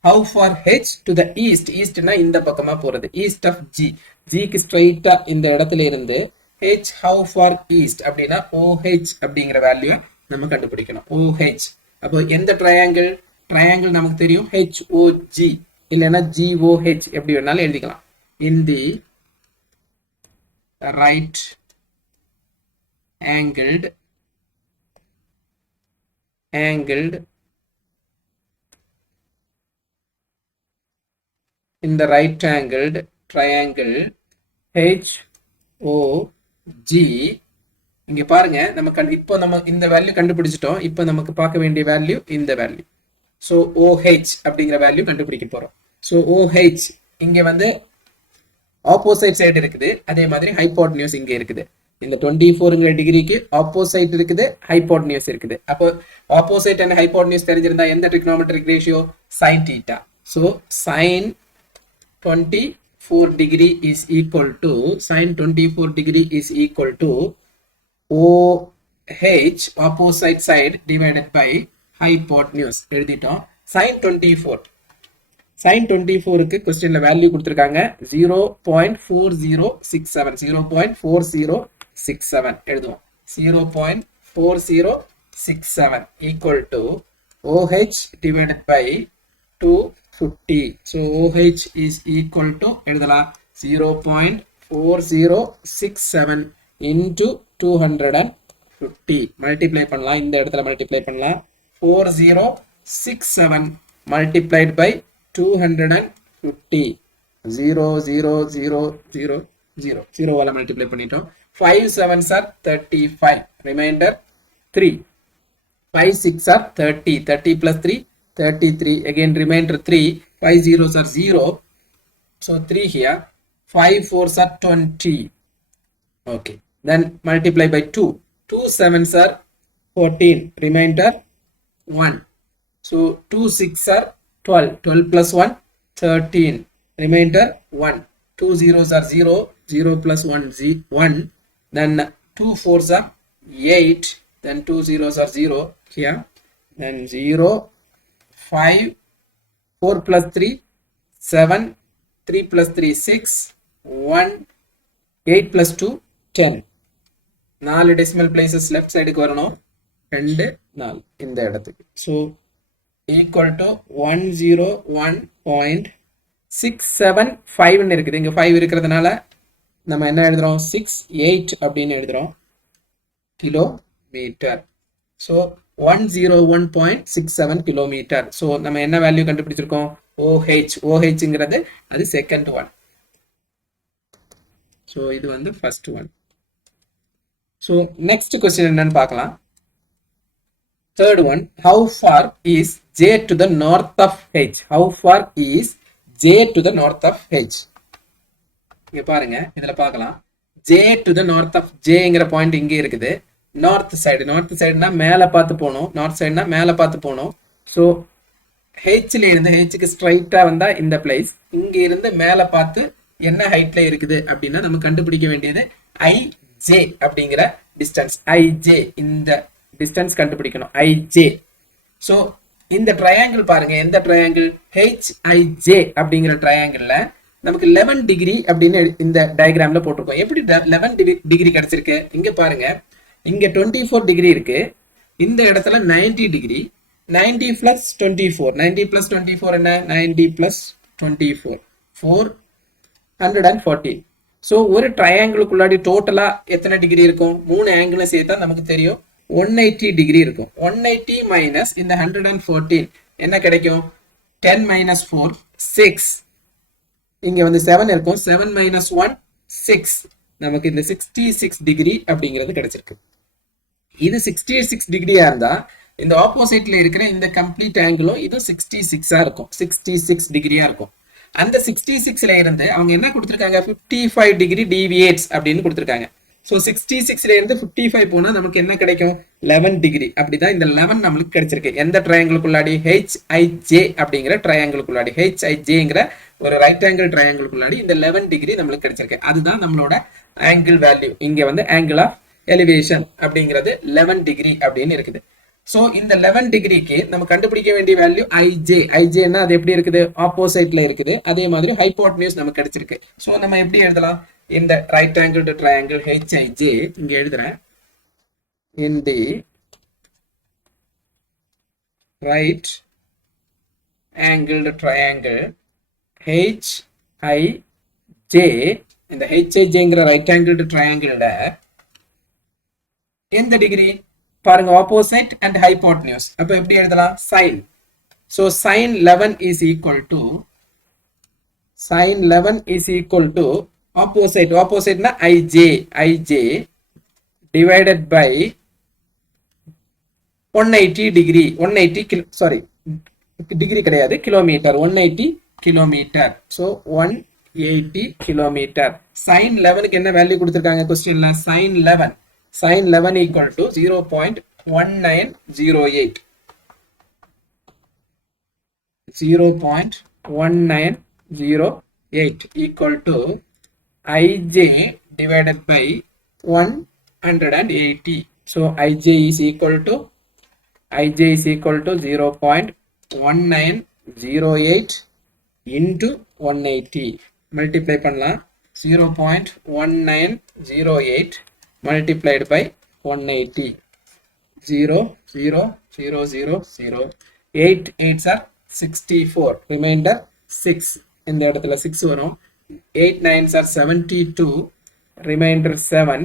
How far H to the east? Eastனா இந்த பக்கமா போறது. East of G. G க்கு ஸ்ட்ரைட்டா இந்த இடத்துல இருந்து H how far east அப்படின்னா OH அப்படிங்கிற வேல்யூ நம்ம கண்டுபிடிக்கணும். OH. அப்போ எந்த ட்ரையாங்கிள்? ட்ரையாங்கிள் நமக்கு தெரியும் HOG இல்லைன்னா GOH எப்படி வேணாலும் எழுதிக்கலாம். In the right angled in the right angled triangle HOG. இங்க பாருங்க, நம்ம இப்போ நம்ம இந்த வேல்யூ கண்டுபிடிச்சிட்டோம். இப்போ நமக்கு பார்க்க வேண்டிய வேல்யூ இந்த வேல்யூ. ஸோ OH அப்படிங்கிற வேல்யூ கண்டுபிடிக்க போறோம். ஸோ OH இங்க வந்து ஆப்போசைட் சைடு இருக்குது, அதே மாதிரி ஹைபோட்டனியூஸ் இங்க இருக்குது. இந்த 24ங்கிற டிகிரிக்கு ஆப்போசைட் இருக்குது, ஹைபோட்டனியூஸ் இருக்குது. அப்போ ஆப்போசைட் அண்ட் ஹைபோட்டனியூஸ் தெரிஞ்சிருந்தா எந்த trigonometric ratio? sin theta. So sin 24 degree is equal to sin 24 degree is equal to OH opposite side divided by hypotenuse. எழுதிட்டோம். sin 24 sin 24க்கு क्वेश्चनல வேல்யூ கொடுத்திருக்காங்க 0.4067 0.4067 எழுதுவோம். 0.4067 equal to OH divided by 250. So OH is equal to எழுதலாம் 0.4067 into 250 multiply பண்ணலாம். இந்த இடத்துல multiply பண்ணலாம். 4067 multiplied by 250 0 0 0 0 0 0 வால multiply பண்ணிட்டோம். 5 7s are 35 remainder 3 5 6 are 30 30 plus 3 33 again remainder 3 5 zeros are 0 so 3 here 5 4s are 20 okay then multiply by 2 2 7s are 14 remainder 1 so 2 6 are 12 12 plus 1 13 remainder 1 2 zeros are 0 0 plus 1 1 then 2 4s are 8 then 2 zeros are 0 here then 0 5 4 plus 3 7 3 plus 3 6 1 8 plus 2 10 4 decimal places left side க்கு வரணும் 2 4 இந்த இடத்துக்கு so equal to 101.675 ன்னு இருக்குது. இங்க 5 இருக்கிறதுனால நம்ம என்ன எழுதுறோம் 68 அப்படின்னு எழுதுறோம் கிலோமீட்டர். so 101.67 kilometre. so நம்ம என்ன வேல்யூ கண்டுபிடிச்சிருக்கோம் OH OHங்கிறது அது செகண்ட் ஒன். so இது வந்து first one. so next question என்னன்னு பார்க்கலாம். third one, how far is J to the north of H? How far is J to the north of H? இங்க பாருங்க இதுல பார்க்கலாம். J to the north of Jங்கிற point இங்க இருக்குது. North சைடுனா மேல பார்த்து போகணும். நார்த் சைடுனா மேல பார்த்து போகணும். ஸோ ஹெச்ல இருந்து ஹெச்சுக்கு ஸ்ட்ரைட்டா வந்தா இந்த பிளேஸ், இங்க இருந்து மேல பார்த்து என்ன ஹைட்ல இருக்குது அப்படின்னா நம்ம கண்டுபிடிக்க வேண்டியது IJ அப்படிங்கிற டிஸ்டன்ஸ். IJ இந்த டிஸ்டன்ஸ் கண்டுபிடிக்கணும் IJ. ஸோ இந்த ட்ரையாங்கிள் பாருங்க, எந்த ட்ரையாங்கிள் HIJ அப்படிங்கிற ட்ரையாங்கிள்ல நமக்கு 11 டிகிரி அப்படின்னு இந்த டயக்ராம்ல போட்டிருக்கோம். எப்படி 11 டிகிரி கிடைச்சிருக்கு? இங்க பாருங்க, இங்க 24 டிகிரி இருக்கு, இந்த இடத்துல 90 டிகிரி. 90 plus 24 90 plus 24 என்ன 90 plus 24 414. ஸோ ஒரு ட்ரையாங்கிளுக்குள்ளாடி டோட்டலா எத்தனை டிகிரி இருக்கும்? 3 ஆங்கிளும் சேர்த்தா நமக்கு தெரியும் 180 டிகிரி இருக்கும். 180 மைனஸ் இந்த 114 என்ன கிடைக்கும்? 10 minus 4 6. இங்க வந்து 7 இருக்கும். 7 minus 1 6. நமக்கு இந்த 66 டிகிரி அப்படிங்கிறது கிடைச்சிருக்கு. இது 66 டிகிரியா இருந்தா இந்த ஆப்போசிட்ல இருக்கிற இந்த கம்ப்ளீட் ஆங்கிளும் இது 66 இருக்கும். 66 டிகிரியா இருக்கும். அந்த 66ல இருந்து அவங்க என்ன கொடுத்திருக்காங்க? 55 டிகிரி டீவியேட்ஸ் அப்படின்னு கொடுத்திருக்காங்க. ஸோ 66ல இருந்து 55 போனா நமக்கு என்ன கிடைக்கும்? 11 டிகிரி. அப்படிதான் இந்த 11 நம்மளுக்கு கிடைச்சிருக்கு. எந்த ட்ரையாங்கிளுக்குள்ளாடி? HIJ அப்படிங்கிற ட்ரையாங்கிளுக்குள்ளாடி. HIJங்கிற ஒரு ரைட் ஆங்கிள் ட்ரையாங்கிளுக்குள்ளாடி இந்த 11 டிகிரி நம்மளுக்கு கிடைச்சிருக்கு. அதுதான் நம்மளோட ஆங்கிள் வேல்யூ. இங்க வந்து ஆங்கிள் ஆஃப் எலிவேஷன் அப்படிங்கிறது 11 டிகிரி அப்படின்னு இருக்குது. சோ இந்த 11 டிகிரிக்கு நம்ம கண்டுபிடிக்க வேண்டிய வேல்யூ IJ. IJன்னா அது எப்படி இருக்குது? ஆப்போசிட்ல இருக்குது. அதே மாதிரி ஹைபோட்டனியூஸ் நமக்கு கிடைச்சிருக்கு. சோ நம்ம எப்படி எழுதலாம்? இந்த ரைட் ஆங்கிள் ட்ரையாங்கிள் HIJ இங்க எழுதுறேன். in the right angled triangle HIJ, இந்த HIJங்கிற ரைட் ஆங்கிள் ட்ரையாங்கிளோட எந்த டிகிரி பாருங்க? Opposite and hypotenuse. அப்ப எப்படி எழுதலாம்? sin. so sin 11 is equal to oppositeனா IJ divided by 180 degree. 180 sorry degree கிடையாது, kilometre. 180 kilometre. so 1 80 kilometre. sin 11க்கு என்ன வேல்யூ கொடுத்திருக்காங்க क्वेश्चनல? sin 11 equal to 0.1908 0.1908 equal to ij divided by 180. So ij is equal to 0.1908 into 180 multiply பண்ணலாம். 0.1908 multiplied by 180. 0 0 0 0 0 8 8s are 64, remainder 6. இந்த இடத்துல 6 வரும். 8 9s are 72, remainder 7.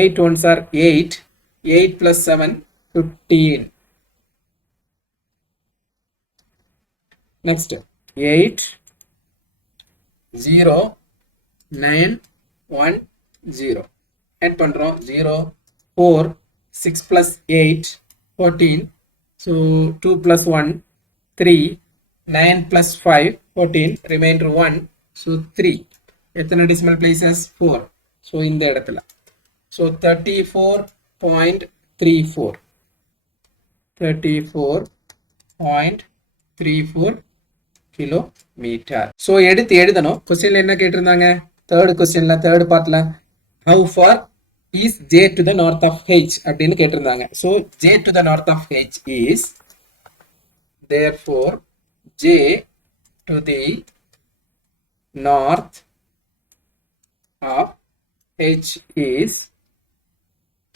8 1s are 8, 8 plus 7 15. Next 8 0 9 1 0 add பண்றோம். 0 4 6 plus 8 14. So 2 plus 1 3, 9 plus 5 14, remainder 1. So 3. எத்தனை decimal places? 4. So இந்த இடத்துல so 34.34 34.34 kilometre. So எடுத்து எழுதணும். கொஸ்டின்ல என்ன கேட்டிருந்தாங்க? தேர்ட் கொஸ்டின்ல தேர்ட் பார்ட்ல how far is j to the north of h அப்படின்னு கேட்டிருந்தாங்க. So j to the north of h is therefore j to the north of h is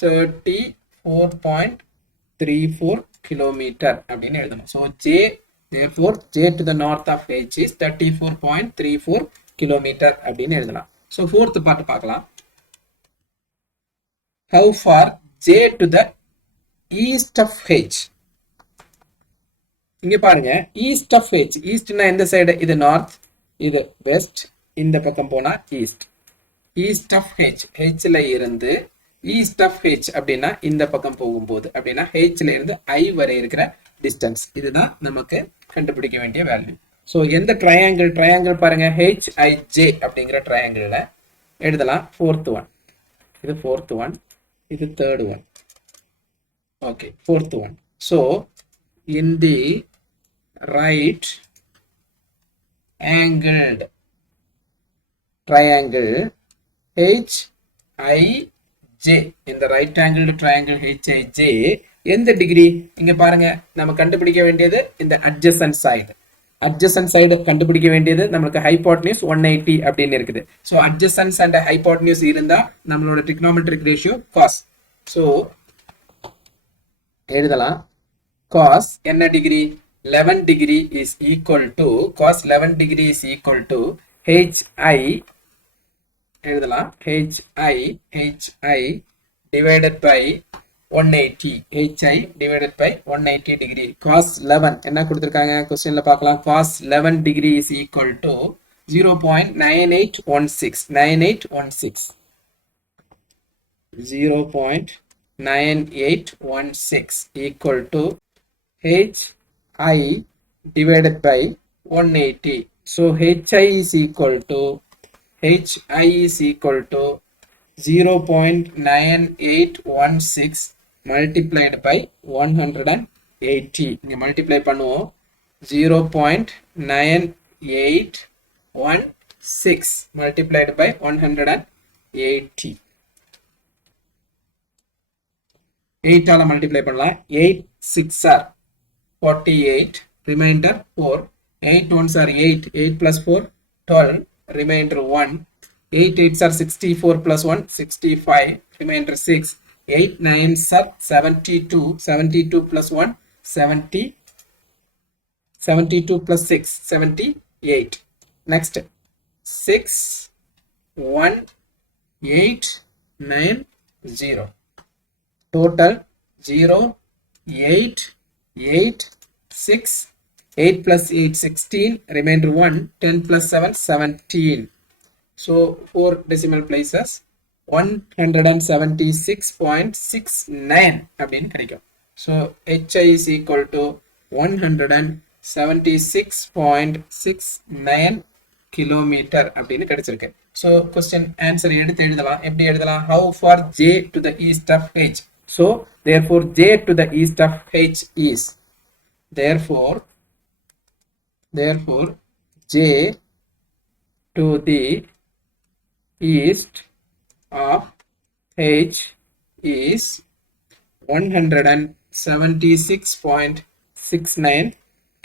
34.34 kilometre அப்படின்னு எழுதணும். So j therefore j to the north of h is 34.34 kilometre அப்படின்னு எழுதலாம். So fourth part பார்க்கலாம். how far j to the east of h. இங்க பாருங்க east of h. ஈஸ்ட்னா எந்த side? இது north, இது வெஸ்ட், இந்த பக்கம் போனா ஈஸ்ட். east of h, hல இருந்து east of h அப்படின்னா இந்த பக்கம் போகும்போது அப்படின்னா hல இருந்து i வரை இருக்கிற டிஸ்டன்ஸ். இதுதான் நமக்கு கண்டுபிடிக்க வேண்டிய வேல்யூ. ஸோ எந்த ட்ரையாங்கிள் பாருங்க hij அப்படிங்கிற ட்ரையாங்கிள்ல எழுதலாம். ஃபோர்த் ஒன், இது ஃபோர்த் ஒன், இது third one. Okay, fourth one. So in the right angled triangle HIJ, இந்த ரைட் ஆங்கிள் ட்ரையாங்கிள் HIJ எந்த டிகிரி? இங்க பாருங்க, நம்ம கண்டுபிடிக்க வேண்டியது இந்த அட்ஜசன்ட் சைடு. அட்ஜசன்ட் சைடு கண்டுபிடிக்க வேண்டியது நமக்கு ஹைபோட்டனியூஸ் 180 அப்படின்னு இருக்குது. ஸோ அட்ஜசன்ஸ் அண்ட் ஹைபோட்டனியூஸ் இருந்தா நம்மளோட ட்ரிக்னோமெட்ரிக் ரேஷியோ cos. ஸோ எழுதலாம் cos என்ன degree? 11 degree is equal to cos 11 degree is equal to HI எழுதலாம் HI divided by 180. HI divided by 180 degree. cos 11 என்ன கொடுத்திருக்காங்க क्वेश्चनல பார்க்கலாம். cos 11 degree is equal to 0.9816 0.9816 equal to HI divided by 180. So HI is equal to 0.9816 multiplied by 180. இங்க multiply பண்ணுவோம். 0.9816 multiplied by 180. 8 ஆல multiply பண்ணலாம். 8 6 are 48, remainder 4. 8 1s are 8, 8 plus 4 12, remainder 1. 8 8s are 64 plus 1 65, remainder 6. 8 9s are 72, 72 plus 1 70, 72 plus 6 78. Next 6 1 8 9 0. Total 0 8 8 6, 8 plus 8 16, remainder 1, 10 plus 7 17. So 4 decimal places 176.69 அப்படின்னு கிடைக்கும். So HI is equal to 176.69 kilometre அப்படின்னு கிடைச்சிருக்கு. So question answer எடுத்து எழுதலாம். எப்படி எழுதலாம்? How far J to the east of H. So therefore J to the east of H is therefore j to the east of h is 176.69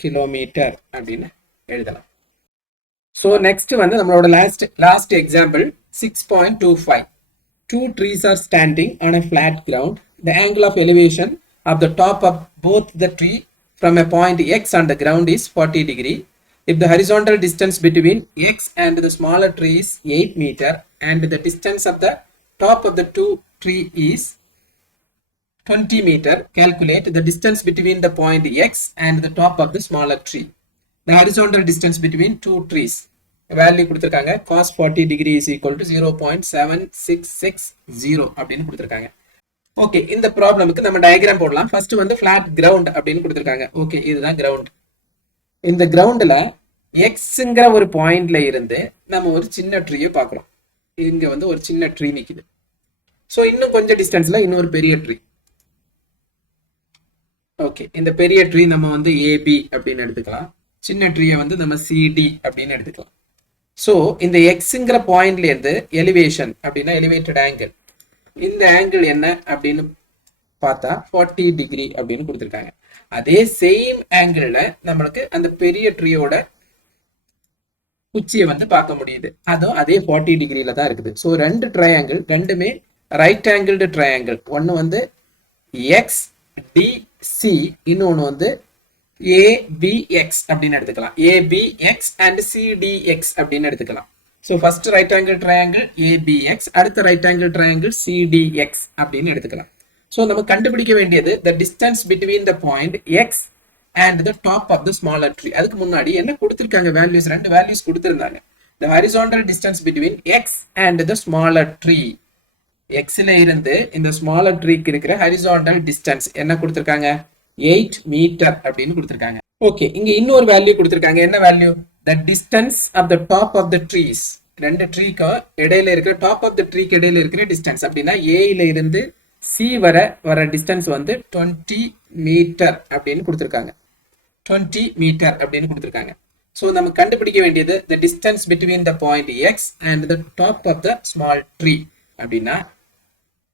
kilometer அப்படின்னு எழுதலாம். So next வந்து நம்மளோட last example 6.25. Two trees are standing on a flat ground. The angle of elevation of the top of both the tree from a point x on the ground is 40 degree. If the horizontal distance between x and the smaller tree is 8 meter and the distance of the top of the two tree is 20 meter, calculate the distance between the point x and the top of the smaller tree. The horizontal distance between two trees. Value கொடுத்திருக்காங்க. cos 40 degree is equal to 0.7660 அப்படின்னு கொடுத்திருக்காங்க. Okay, இந்த ப்ராப்ளமுக்கு நம்ம diagram போடலாம். First வந்து flat ground அப்படின்னு கொடுத்திருக்காங்க. Okay, இதுதான் கிரவுண்ட். இந்த கிரவுண்ட்ல எக்ஸ்ங்கிற ஒரு பாயிண்ட்ல இருந்து நம்ம ஒரு சின்ன ட்ரீயை பார்க்குறோம். இங்க வந்து ஒரு சின்ன ட்ரீ நிக்குது. ஸோ இன்னும் கொஞ்சம் டிஸ்டன்ஸ்ல இன்னொரு பெரிய ட்ரீ. ஓகே, இந்த பெரிய ட்ரீ நம்ம வந்து ஏபி அப்படின்னு எடுத்துக்கலாம். சின்ன ட்ரீயை வந்து நம்ம சிடி அப்படின்னு எடுத்துக்கலாம். ஸோ இந்த எக்ஸ்ங்கிற பாயிண்ட்ல இருந்து எலிவேஷன் அப்படின்னா எலிவேட்டட் ஆங்கிள். இந்த ஆங்கிள் என்ன அப்படின்னு பார்த்தா 40 டிகிரி அப்படின்னு கொடுத்துருக்காங்க. அதே சேம் ஆங்கிள் நம்மளுக்கு அந்த பெரிய ட்ரீயோட உச்சியை வந்து பார்க்க முடியுது. அதுவும் அதே 40 டிகிரியில தான் இருக்குது. ஸோ ரெண்டு ட்ரையாங்கிள், ரெண்டுமே ரைட் ஆங்கிள்டு ட்ரையாங்கிள். ஒன்று வந்து எக்ஸ் டிசி, இன்னொன்று வந்து ஏபிஎக்ஸ் அப்படின்னு எடுத்துக்கலாம். ஏபிஎக்ஸ் அண்ட் சிடிஎக்ஸ் அப்படின்னு எடுத்துக்கலாம். So first right angle triangle ABX, அடுத்த ரைட் ஆங்கிள் ட்ரையாங்கிள் சிடிஎக்ஸ் அப்படின்னு எடுத்துக்கலாம். ஸோ நம்ம கண்டுபிடிக்க வேண்டியது the distance between the point x and the top of the smaller tree. அதுக்கு முன்னாடி என்ன கொடுத்திருக்காங்க? வேல்யூஸ், ரெண்டு வேல்யூஸ் கொடுத்திருந்தாங்க. the horizontal distance between x and the smaller tree. xல இருந்து இந்த smaller treeக்கு இருக்கிற horizontal distance என்ன கொடுத்திருக்காங்க? 8 மீட்டர் அப்படின்னு கொடுத்திருக்காங்க. ஓகே, இங்க இன்னொரு வேல்யூ கொடுத்திருக்காங்க. என்ன value? the distance of the top of the trees. ரெண்டு ட்ரீக்கு இடையில இருக்கிற டாப் ஆஃப் த ட்ரீக்கு இடையில இருக்கிற டிஸ்டன்ஸ் அப்படின்னா ஏல இருந்து சி வர டிஸ்டன்ஸ் வந்து 20 மீட்டர் அப்படின்னு கொடுத்திருக்காங்க. 20 மீட்டர் அப்படின்னு கொடுத்திருக்காங்க. ஸோ நம்ம கண்டுபிடிக்க வேண்டியது the distance between the point x and the top of the small tree. அப்படின்னா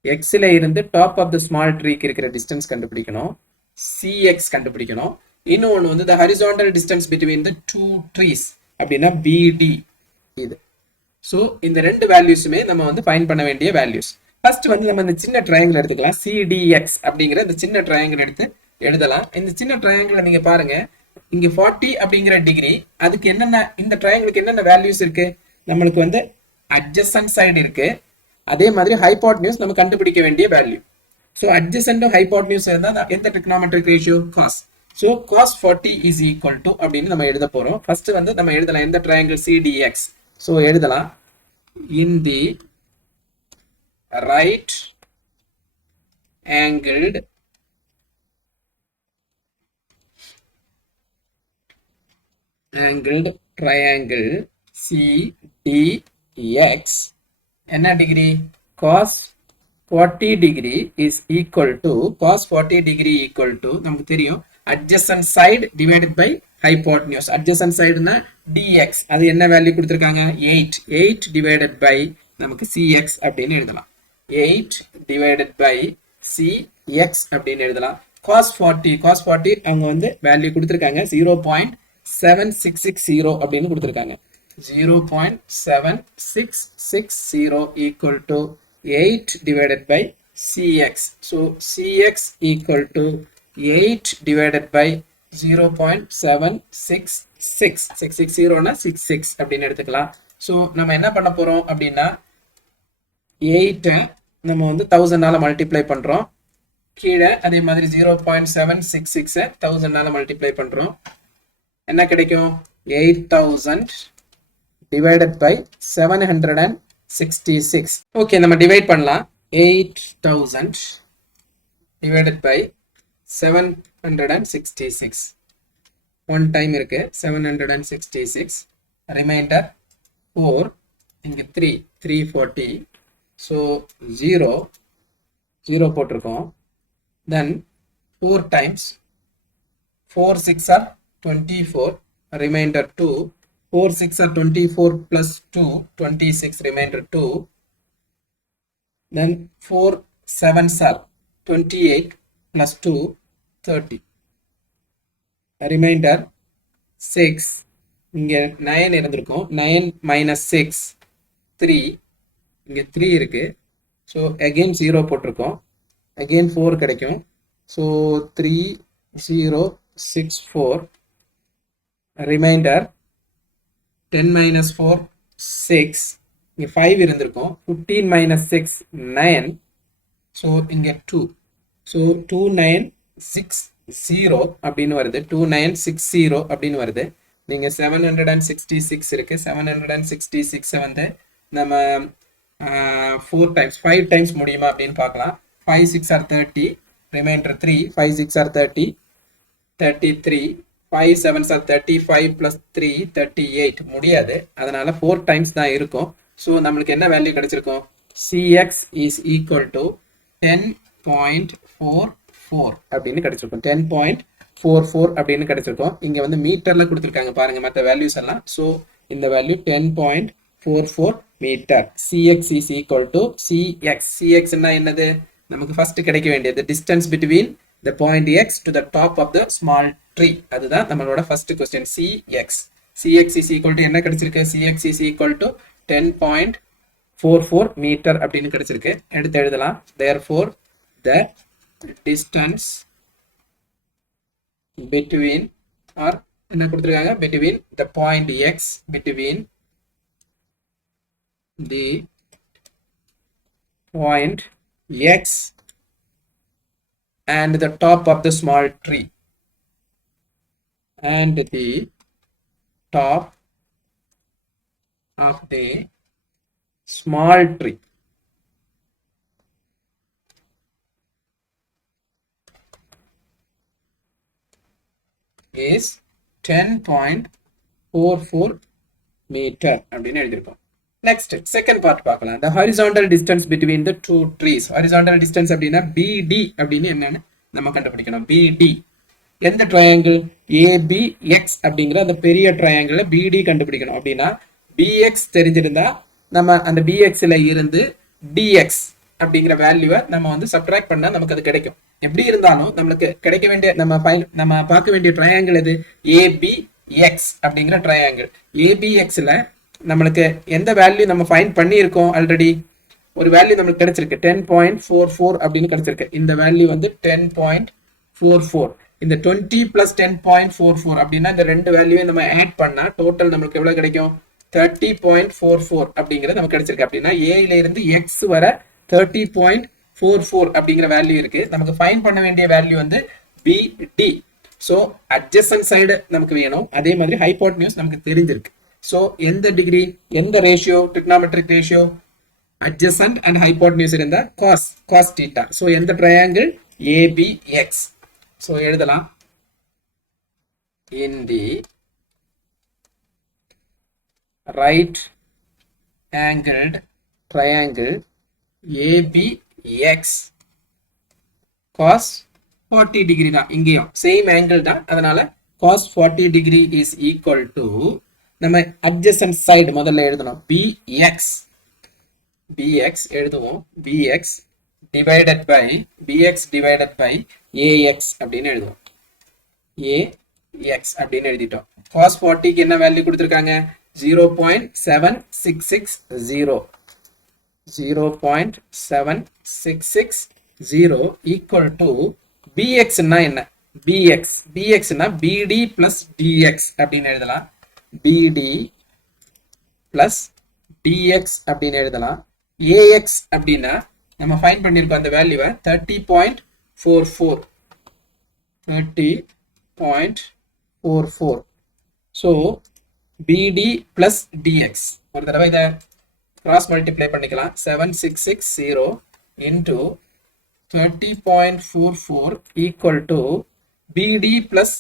எக்ஸ்ல இருந்து டாப் ஆஃப் த ஸ்மால் ட்ரீக்கு இருக்கிற டிஸ்டன்ஸ் கண்டுபிடிக்கணும், சிஎக்ஸ் கண்டுபிடிக்கணும். இன்னொன்று வந்து the horizontal distance between the two trees அப்படின்னா பிடி இது. ஸோ இந்த ரெண்டு வேல்யூஸுமே நம்ம வந்து ஃபைண்ட் பண்ண வேண்டிய வேல்யூஸ். ஃபர்ஸ்ட் வந்து நம்ம இந்த சின்ன ட்ரையாங்கிள் எடுத்துக்கலாம். சிடிஎக்ஸ் அப்படிங்கிற இந்த சின்ன ட்ரையாங்கிள் எடுத்து எழுதலாம். இந்த சின்ன ட்ரையாங்கிள் நீங்க பாருங்க, இங்க 40 அப்படிங்கிற டிகிரி, அதுக்கு என்னென்ன, இந்த ட்ரையாங்கிளுக்கு என்னென்ன வேல்யூஸ் இருக்கு? நம்மளுக்கு வந்து அட்ஜசன்ட் சைடு இருக்கு, அதே மாதிரி ஹைபோட்டன்யூஸ் நம்ம கண்டுபிடிக்க வேண்டிய வேல்யூ. ஸோ அட்ஜசன்ட் ஹைபோட்டன்யூஸ் இருந்தால் எந்த ட்ரிக்னாமெட்ரிக் ரேஷியோ? Cos. So cos 40 is equal to அப்படின்னு நம்ம எழுத போறோம். ஃபர்ஸ்ட் வந்து நம்ம எழுதலாம் எந்த ட்ரையாங்கிள்? சிடிஎக்ஸ். ஸோ எழுதலாம் இன் தி right angled triangle CDX என்ன degree? cos 40 degree is equal to நமக்கு தெரியும் adjacent side divided by hypotenuse. adjacent side னா dx, அது என்ன வேல்யூ கொடுத்திருக்காங்க? 8 divided by நமக்கு cx அப்படின்னு எழுதலாம். 8 divided by cx அப்படின்னு எழுதலாம். cos 40 அவங்க வந்து வேல்யூ கொடுத்திருக்காங்க 0.7660 அப்படின்னு கொடுத்திருக்காங்க. 0.7660 equal to 8 divided by cx. so cx equal to 8 divided by 0.766 னா 66 அப்படின்னு எடுத்துக்கலாம். so நம்ம என்ன பண்ண போறோம் அப்படின்னா 8 நம்ம வந்து 1000 மல்டிப்ளை பண்றோம், கீழே அதே மாதிரி 0.766 1000 மல்டிப்ளை பண்றோம். என்ன கிடைக்கும்? 8000 டிவைடட் பை 766. ஓகே, நம்ம டிவைட் பண்ணலாம். 8000 டிவைடட் பை 766. ஒன் டைம் இருக்கு 766, ரிமைண்டர் 4 இங்க 3 340 so 0 0 போட்டிருக்கோம் then 4 times 4 6 are 24 remainder 2 4 6 are 24 plus 2 26 remainder 2 then 4 7s are 28 plus 2 30 remainder 6 இங்க 9 இருந்திருக்கும் 9 minus 6 3 இங்க 3 இருக்கு so again 0 போட்டிருக்கோம் again 4 கிடைக்கும் so 3 0 6 4 remainder 10 minus 4 6 இங்க 5 இருந்திருக்கும் 15 minus 6 9 so இங்க 2 so 2960 அப்படின்னு வருது 2960 அப்படின்னு வருது நீங்க 766 இருக்கு 766 வந்து நம்ம 4 times 5 times முடியுமா அப்படின்னு பார்க்கலாம் 5 6 are 30 remainder 3 5 6 are 30 33 5 7s are 35 plus 3 38 முடியாது அதனால 4 times தான் இருக்கும் ஸோ நம்மளுக்கு என்ன வேல்யூ கிடைச்சிருக்கும் cx is equal to 10.44 அப்படின்னு கிடைச்சிருக்கும் 10.44 அப்படின்னு கிடைச்சிருக்கும் இங்க வந்து மீட்டர்ல கொடுத்திருக்காங்க பாருங்க மற்ற வேல்யூஸ் எல்லாம் ஸோ இந்த value 10.44 metre cx is equal to cx ன்னா என்னது நமக்கு ஃபர்ஸ்ட் கிடைக்க வேண்டியது distance between the point x to the top of the small tree அதுதான் நம்மளோட first question cx is equal to என்ன கிடைச்சிருக்கு cx is equal to 10.44 metre அப்படின்னு கிடைச்சிருக்கு எடுத்து எழுதலாம் therefore the distance between or என்ன கொடுத்திருக்காங்க between the point x between the point x and the top of the small tree and the top of the small tree is 10.44 meter அப்படின்னு எழுதிருக்கோம் next second part பார்க்கலாம் the horizontal distance between the two trees horizontal distance அப்படின்னா BD அப்படின்னு என்னன்னு நம்ம கண்டுபிடிக்கணும் BD எந்த triangle ABX அப்படிங்கிற அந்த பெரிய ட்ரையாங்கிள் BD கண்டுபிடிக்கணும் அப்படின்னா BX தெரிஞ்சிருந்தா நம்ம அந்த BXல இருந்து DX அப்படிங்கிற வேல்யூவை நம்ம வந்து சப்ட்ராக்ட் பண்ணா நமக்கு அது கிடைக்கும் எப்படி இருந்தாலும் நம்மளுக்கு கிடைக்க வேண்டிய நம்ம பார்க்க வேண்டிய ட்ரையாங்கிள் எது ABX அப்படிங்கிற ட்ரையாங்கிள் ABXல நம்மளுக்கு எந்த வேல்யூ நம்ம ஃபைண்ட் பண்ணியிருக்கோம் ஆல்ரெடி ஒரு வேல்யூ நம்மளுக்கு கிடைச்சிருக்கு 10.44 அப்படின்னு கிடைச்சிருக்கு இந்த வேல்யூ வந்து 10.44 இந்த 20 plus 10.44 அப்படின்னா இந்த ரெண்டு வேல்யூவை நம்ம ஆட் பண்ணா டோட்டல் நம்மளுக்கு எவ்வளவு கிடைக்கும் 30.44 அப்படிங்கிறது நமக்கு கிடைச்சிருக்கு அப்படின்னா ஏல இருந்து எக்ஸ் வர 30.44 அப்படிங்கிற வேல்யூ இருக்கு நமக்கு ஃபைண்ட் பண்ண வேண்டிய வேல்யூ வந்து பிடி ஸோ அட்ஜசன்ட் சைடு நமக்கு வேணும் அதே மாதிரி ஹைபோட்டனியூஸ் நமக்கு தெரிஞ்சிருக்கு ஸோ எந்த டிகிரி எந்த ratio trigonometric ratio adjacent and hypotenuse இருந்தா cos theta so எந்த triangle ABX so எழுதலாம் in the right angled triangle ABX cos 40 degree தான் இங்கேயும் same angle தான் அதனால cos 40 degree is equal to நம்ம adjacent side முதல்ல எழுதணும் BX எழுதுவோம் BX divided by AX அப்படின்னு எழுதுவோம் AX அப்படின்னு எழுதிட்டோம் cos 40 க்கு என்ன வேல்யூ கொடுத்திருக்காங்க 0.7660 0.7660 equal to BX னா என்ன BX னா BD plus DX அப்படின்னு எழுதலாம் BD plus DX அப்படின்னு எழுதலாம் AX அப்படின்னா நம்ம ஃபைண்ட் பண்ணிருக்கோம் அந்த வேல்யூவை 30.44 so BD plus DX ஒரு தடவை இதை கிராஸ் மல்டிப்ளை பண்ணிக்கலாம் 7660 into 30.44 equal to BD plus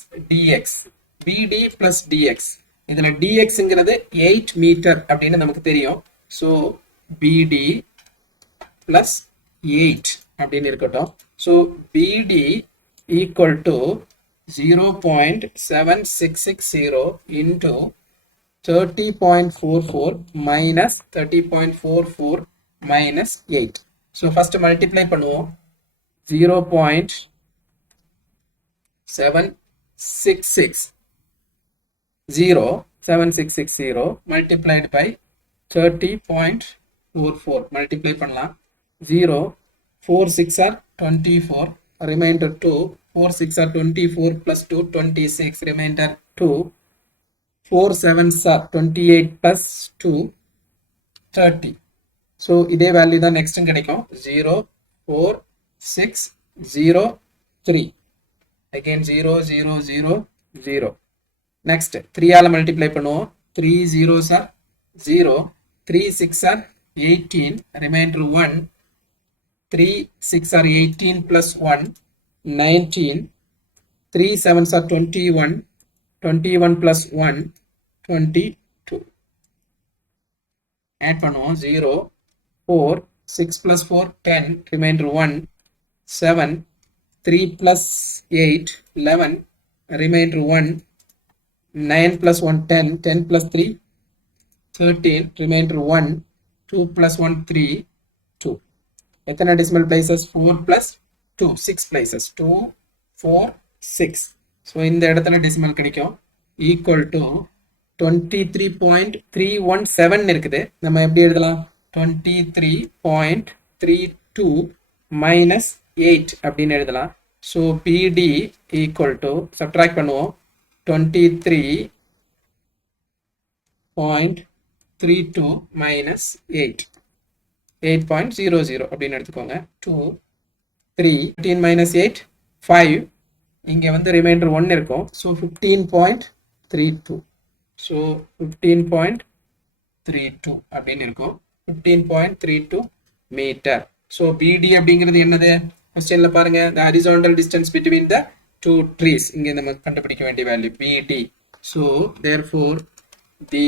DX இதுல dxங்கிறது 8 மீட்டர் அப்படின்னு நமக்கு தெரியும். ஸோ BD plus 8 அப்படின்னு இருக்கட்டும். So BD equal to 0.7660 into 30.44 minus 30.44 minus 8. So first multiply பண்ணுவோம். 0.7660 multiplied by 30.44 multiply பண்ணலாம். 0 4 6 are 24 remainder 2 4 6 are 24 plus 2 26 remainder 2 4 7s are 28 plus 2 30. So இதே value தான் நெக்ஸ்ட் கிடைக்கும். 0 4 6 0 3 again 0 0 0 0. next 3 ஆல மல்டிப்ளை பண்ணுவோம். 3 zeros are 0 3 6 are 18 remainder 1 3 6 are 18 plus 1 19 3 7s are 21 21 plus 1 22. add பண்ணுவோம். 0 4 6 plus 4 10 remainder 1 7 3 plus 8 11 remainder 1 9 plus 1 10 10 plus 3 13 remainder 1 2 plus 1 3 2. எத்தனை decimal places? 4 plus 2 6 places 2 4 6. So இந்த இடத்துல decimal கிடைக்கும். equal to 23.317 இருக்குது. நம்ம எப்படி எழுதலாம்? 23.32 minus 8 அப்படின்னு எழுதலாம். So BD equal to subtract பண்ணுவோம். 23.32 minus 8 8.00 அப்படின்னு எடுத்துக்கோங்க. 2 3 15 minus 8 5. இங்க வந்து ரிமைண்டர் 1 இருக்கும். ஸோ 15.32. ஸோ 15.32 அப்படின்னு இருக்கும். 15.32 மீட்டர். ஸோ BD அப்படிங்கிறது என்னது? கொஸ்டின்ல பாருங்க, the horizontal distance between the two trees. இங்க நம்ம கண்டுபிடிக்க வேண்டிய value BD. So therefore the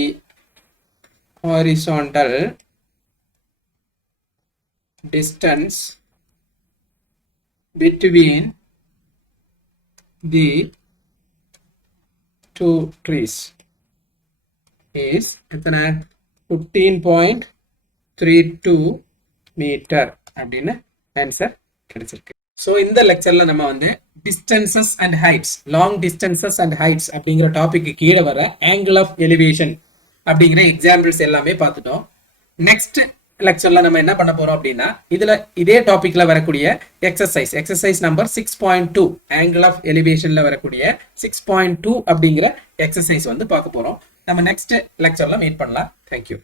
horizontal distance between the two trees is எத்தனை? 15.32 மீட்டர் அப்படின்னு ஆன்சர் கிடைச்சிருக்கு. ஸோ இந்த லெக்சர்ல நம்ம வந்து distances and heights, long distances and heights அப்படிங்கிற டாபிக் கீழே வர ஆங்கிள் ஆஃப் எலிவேஷன் அப்படிங்கிற எக்ஸாம்பிள்ஸ் எல்லாமே பார்த்துட்டோம். நெக்ஸ்ட் லெக்சர்ல நம்ம என்ன பண்ண போறோம் அப்படின்னா, இதுல இதே டாபிக்ல வரக்கூடிய எக்ஸசைஸ் நம்பர் 6.2 ஆங்கிள் ஆஃப் எலிவேஷன்ல வரக்கூடிய 6.2 அப்படிங்கிற எக்ஸசைஸ் வந்து பார்க்க போறோம். நம்ம நெக்ஸ்ட் லெக்சர்ல மீட் பண்ணலாம். தேங்க்யூ.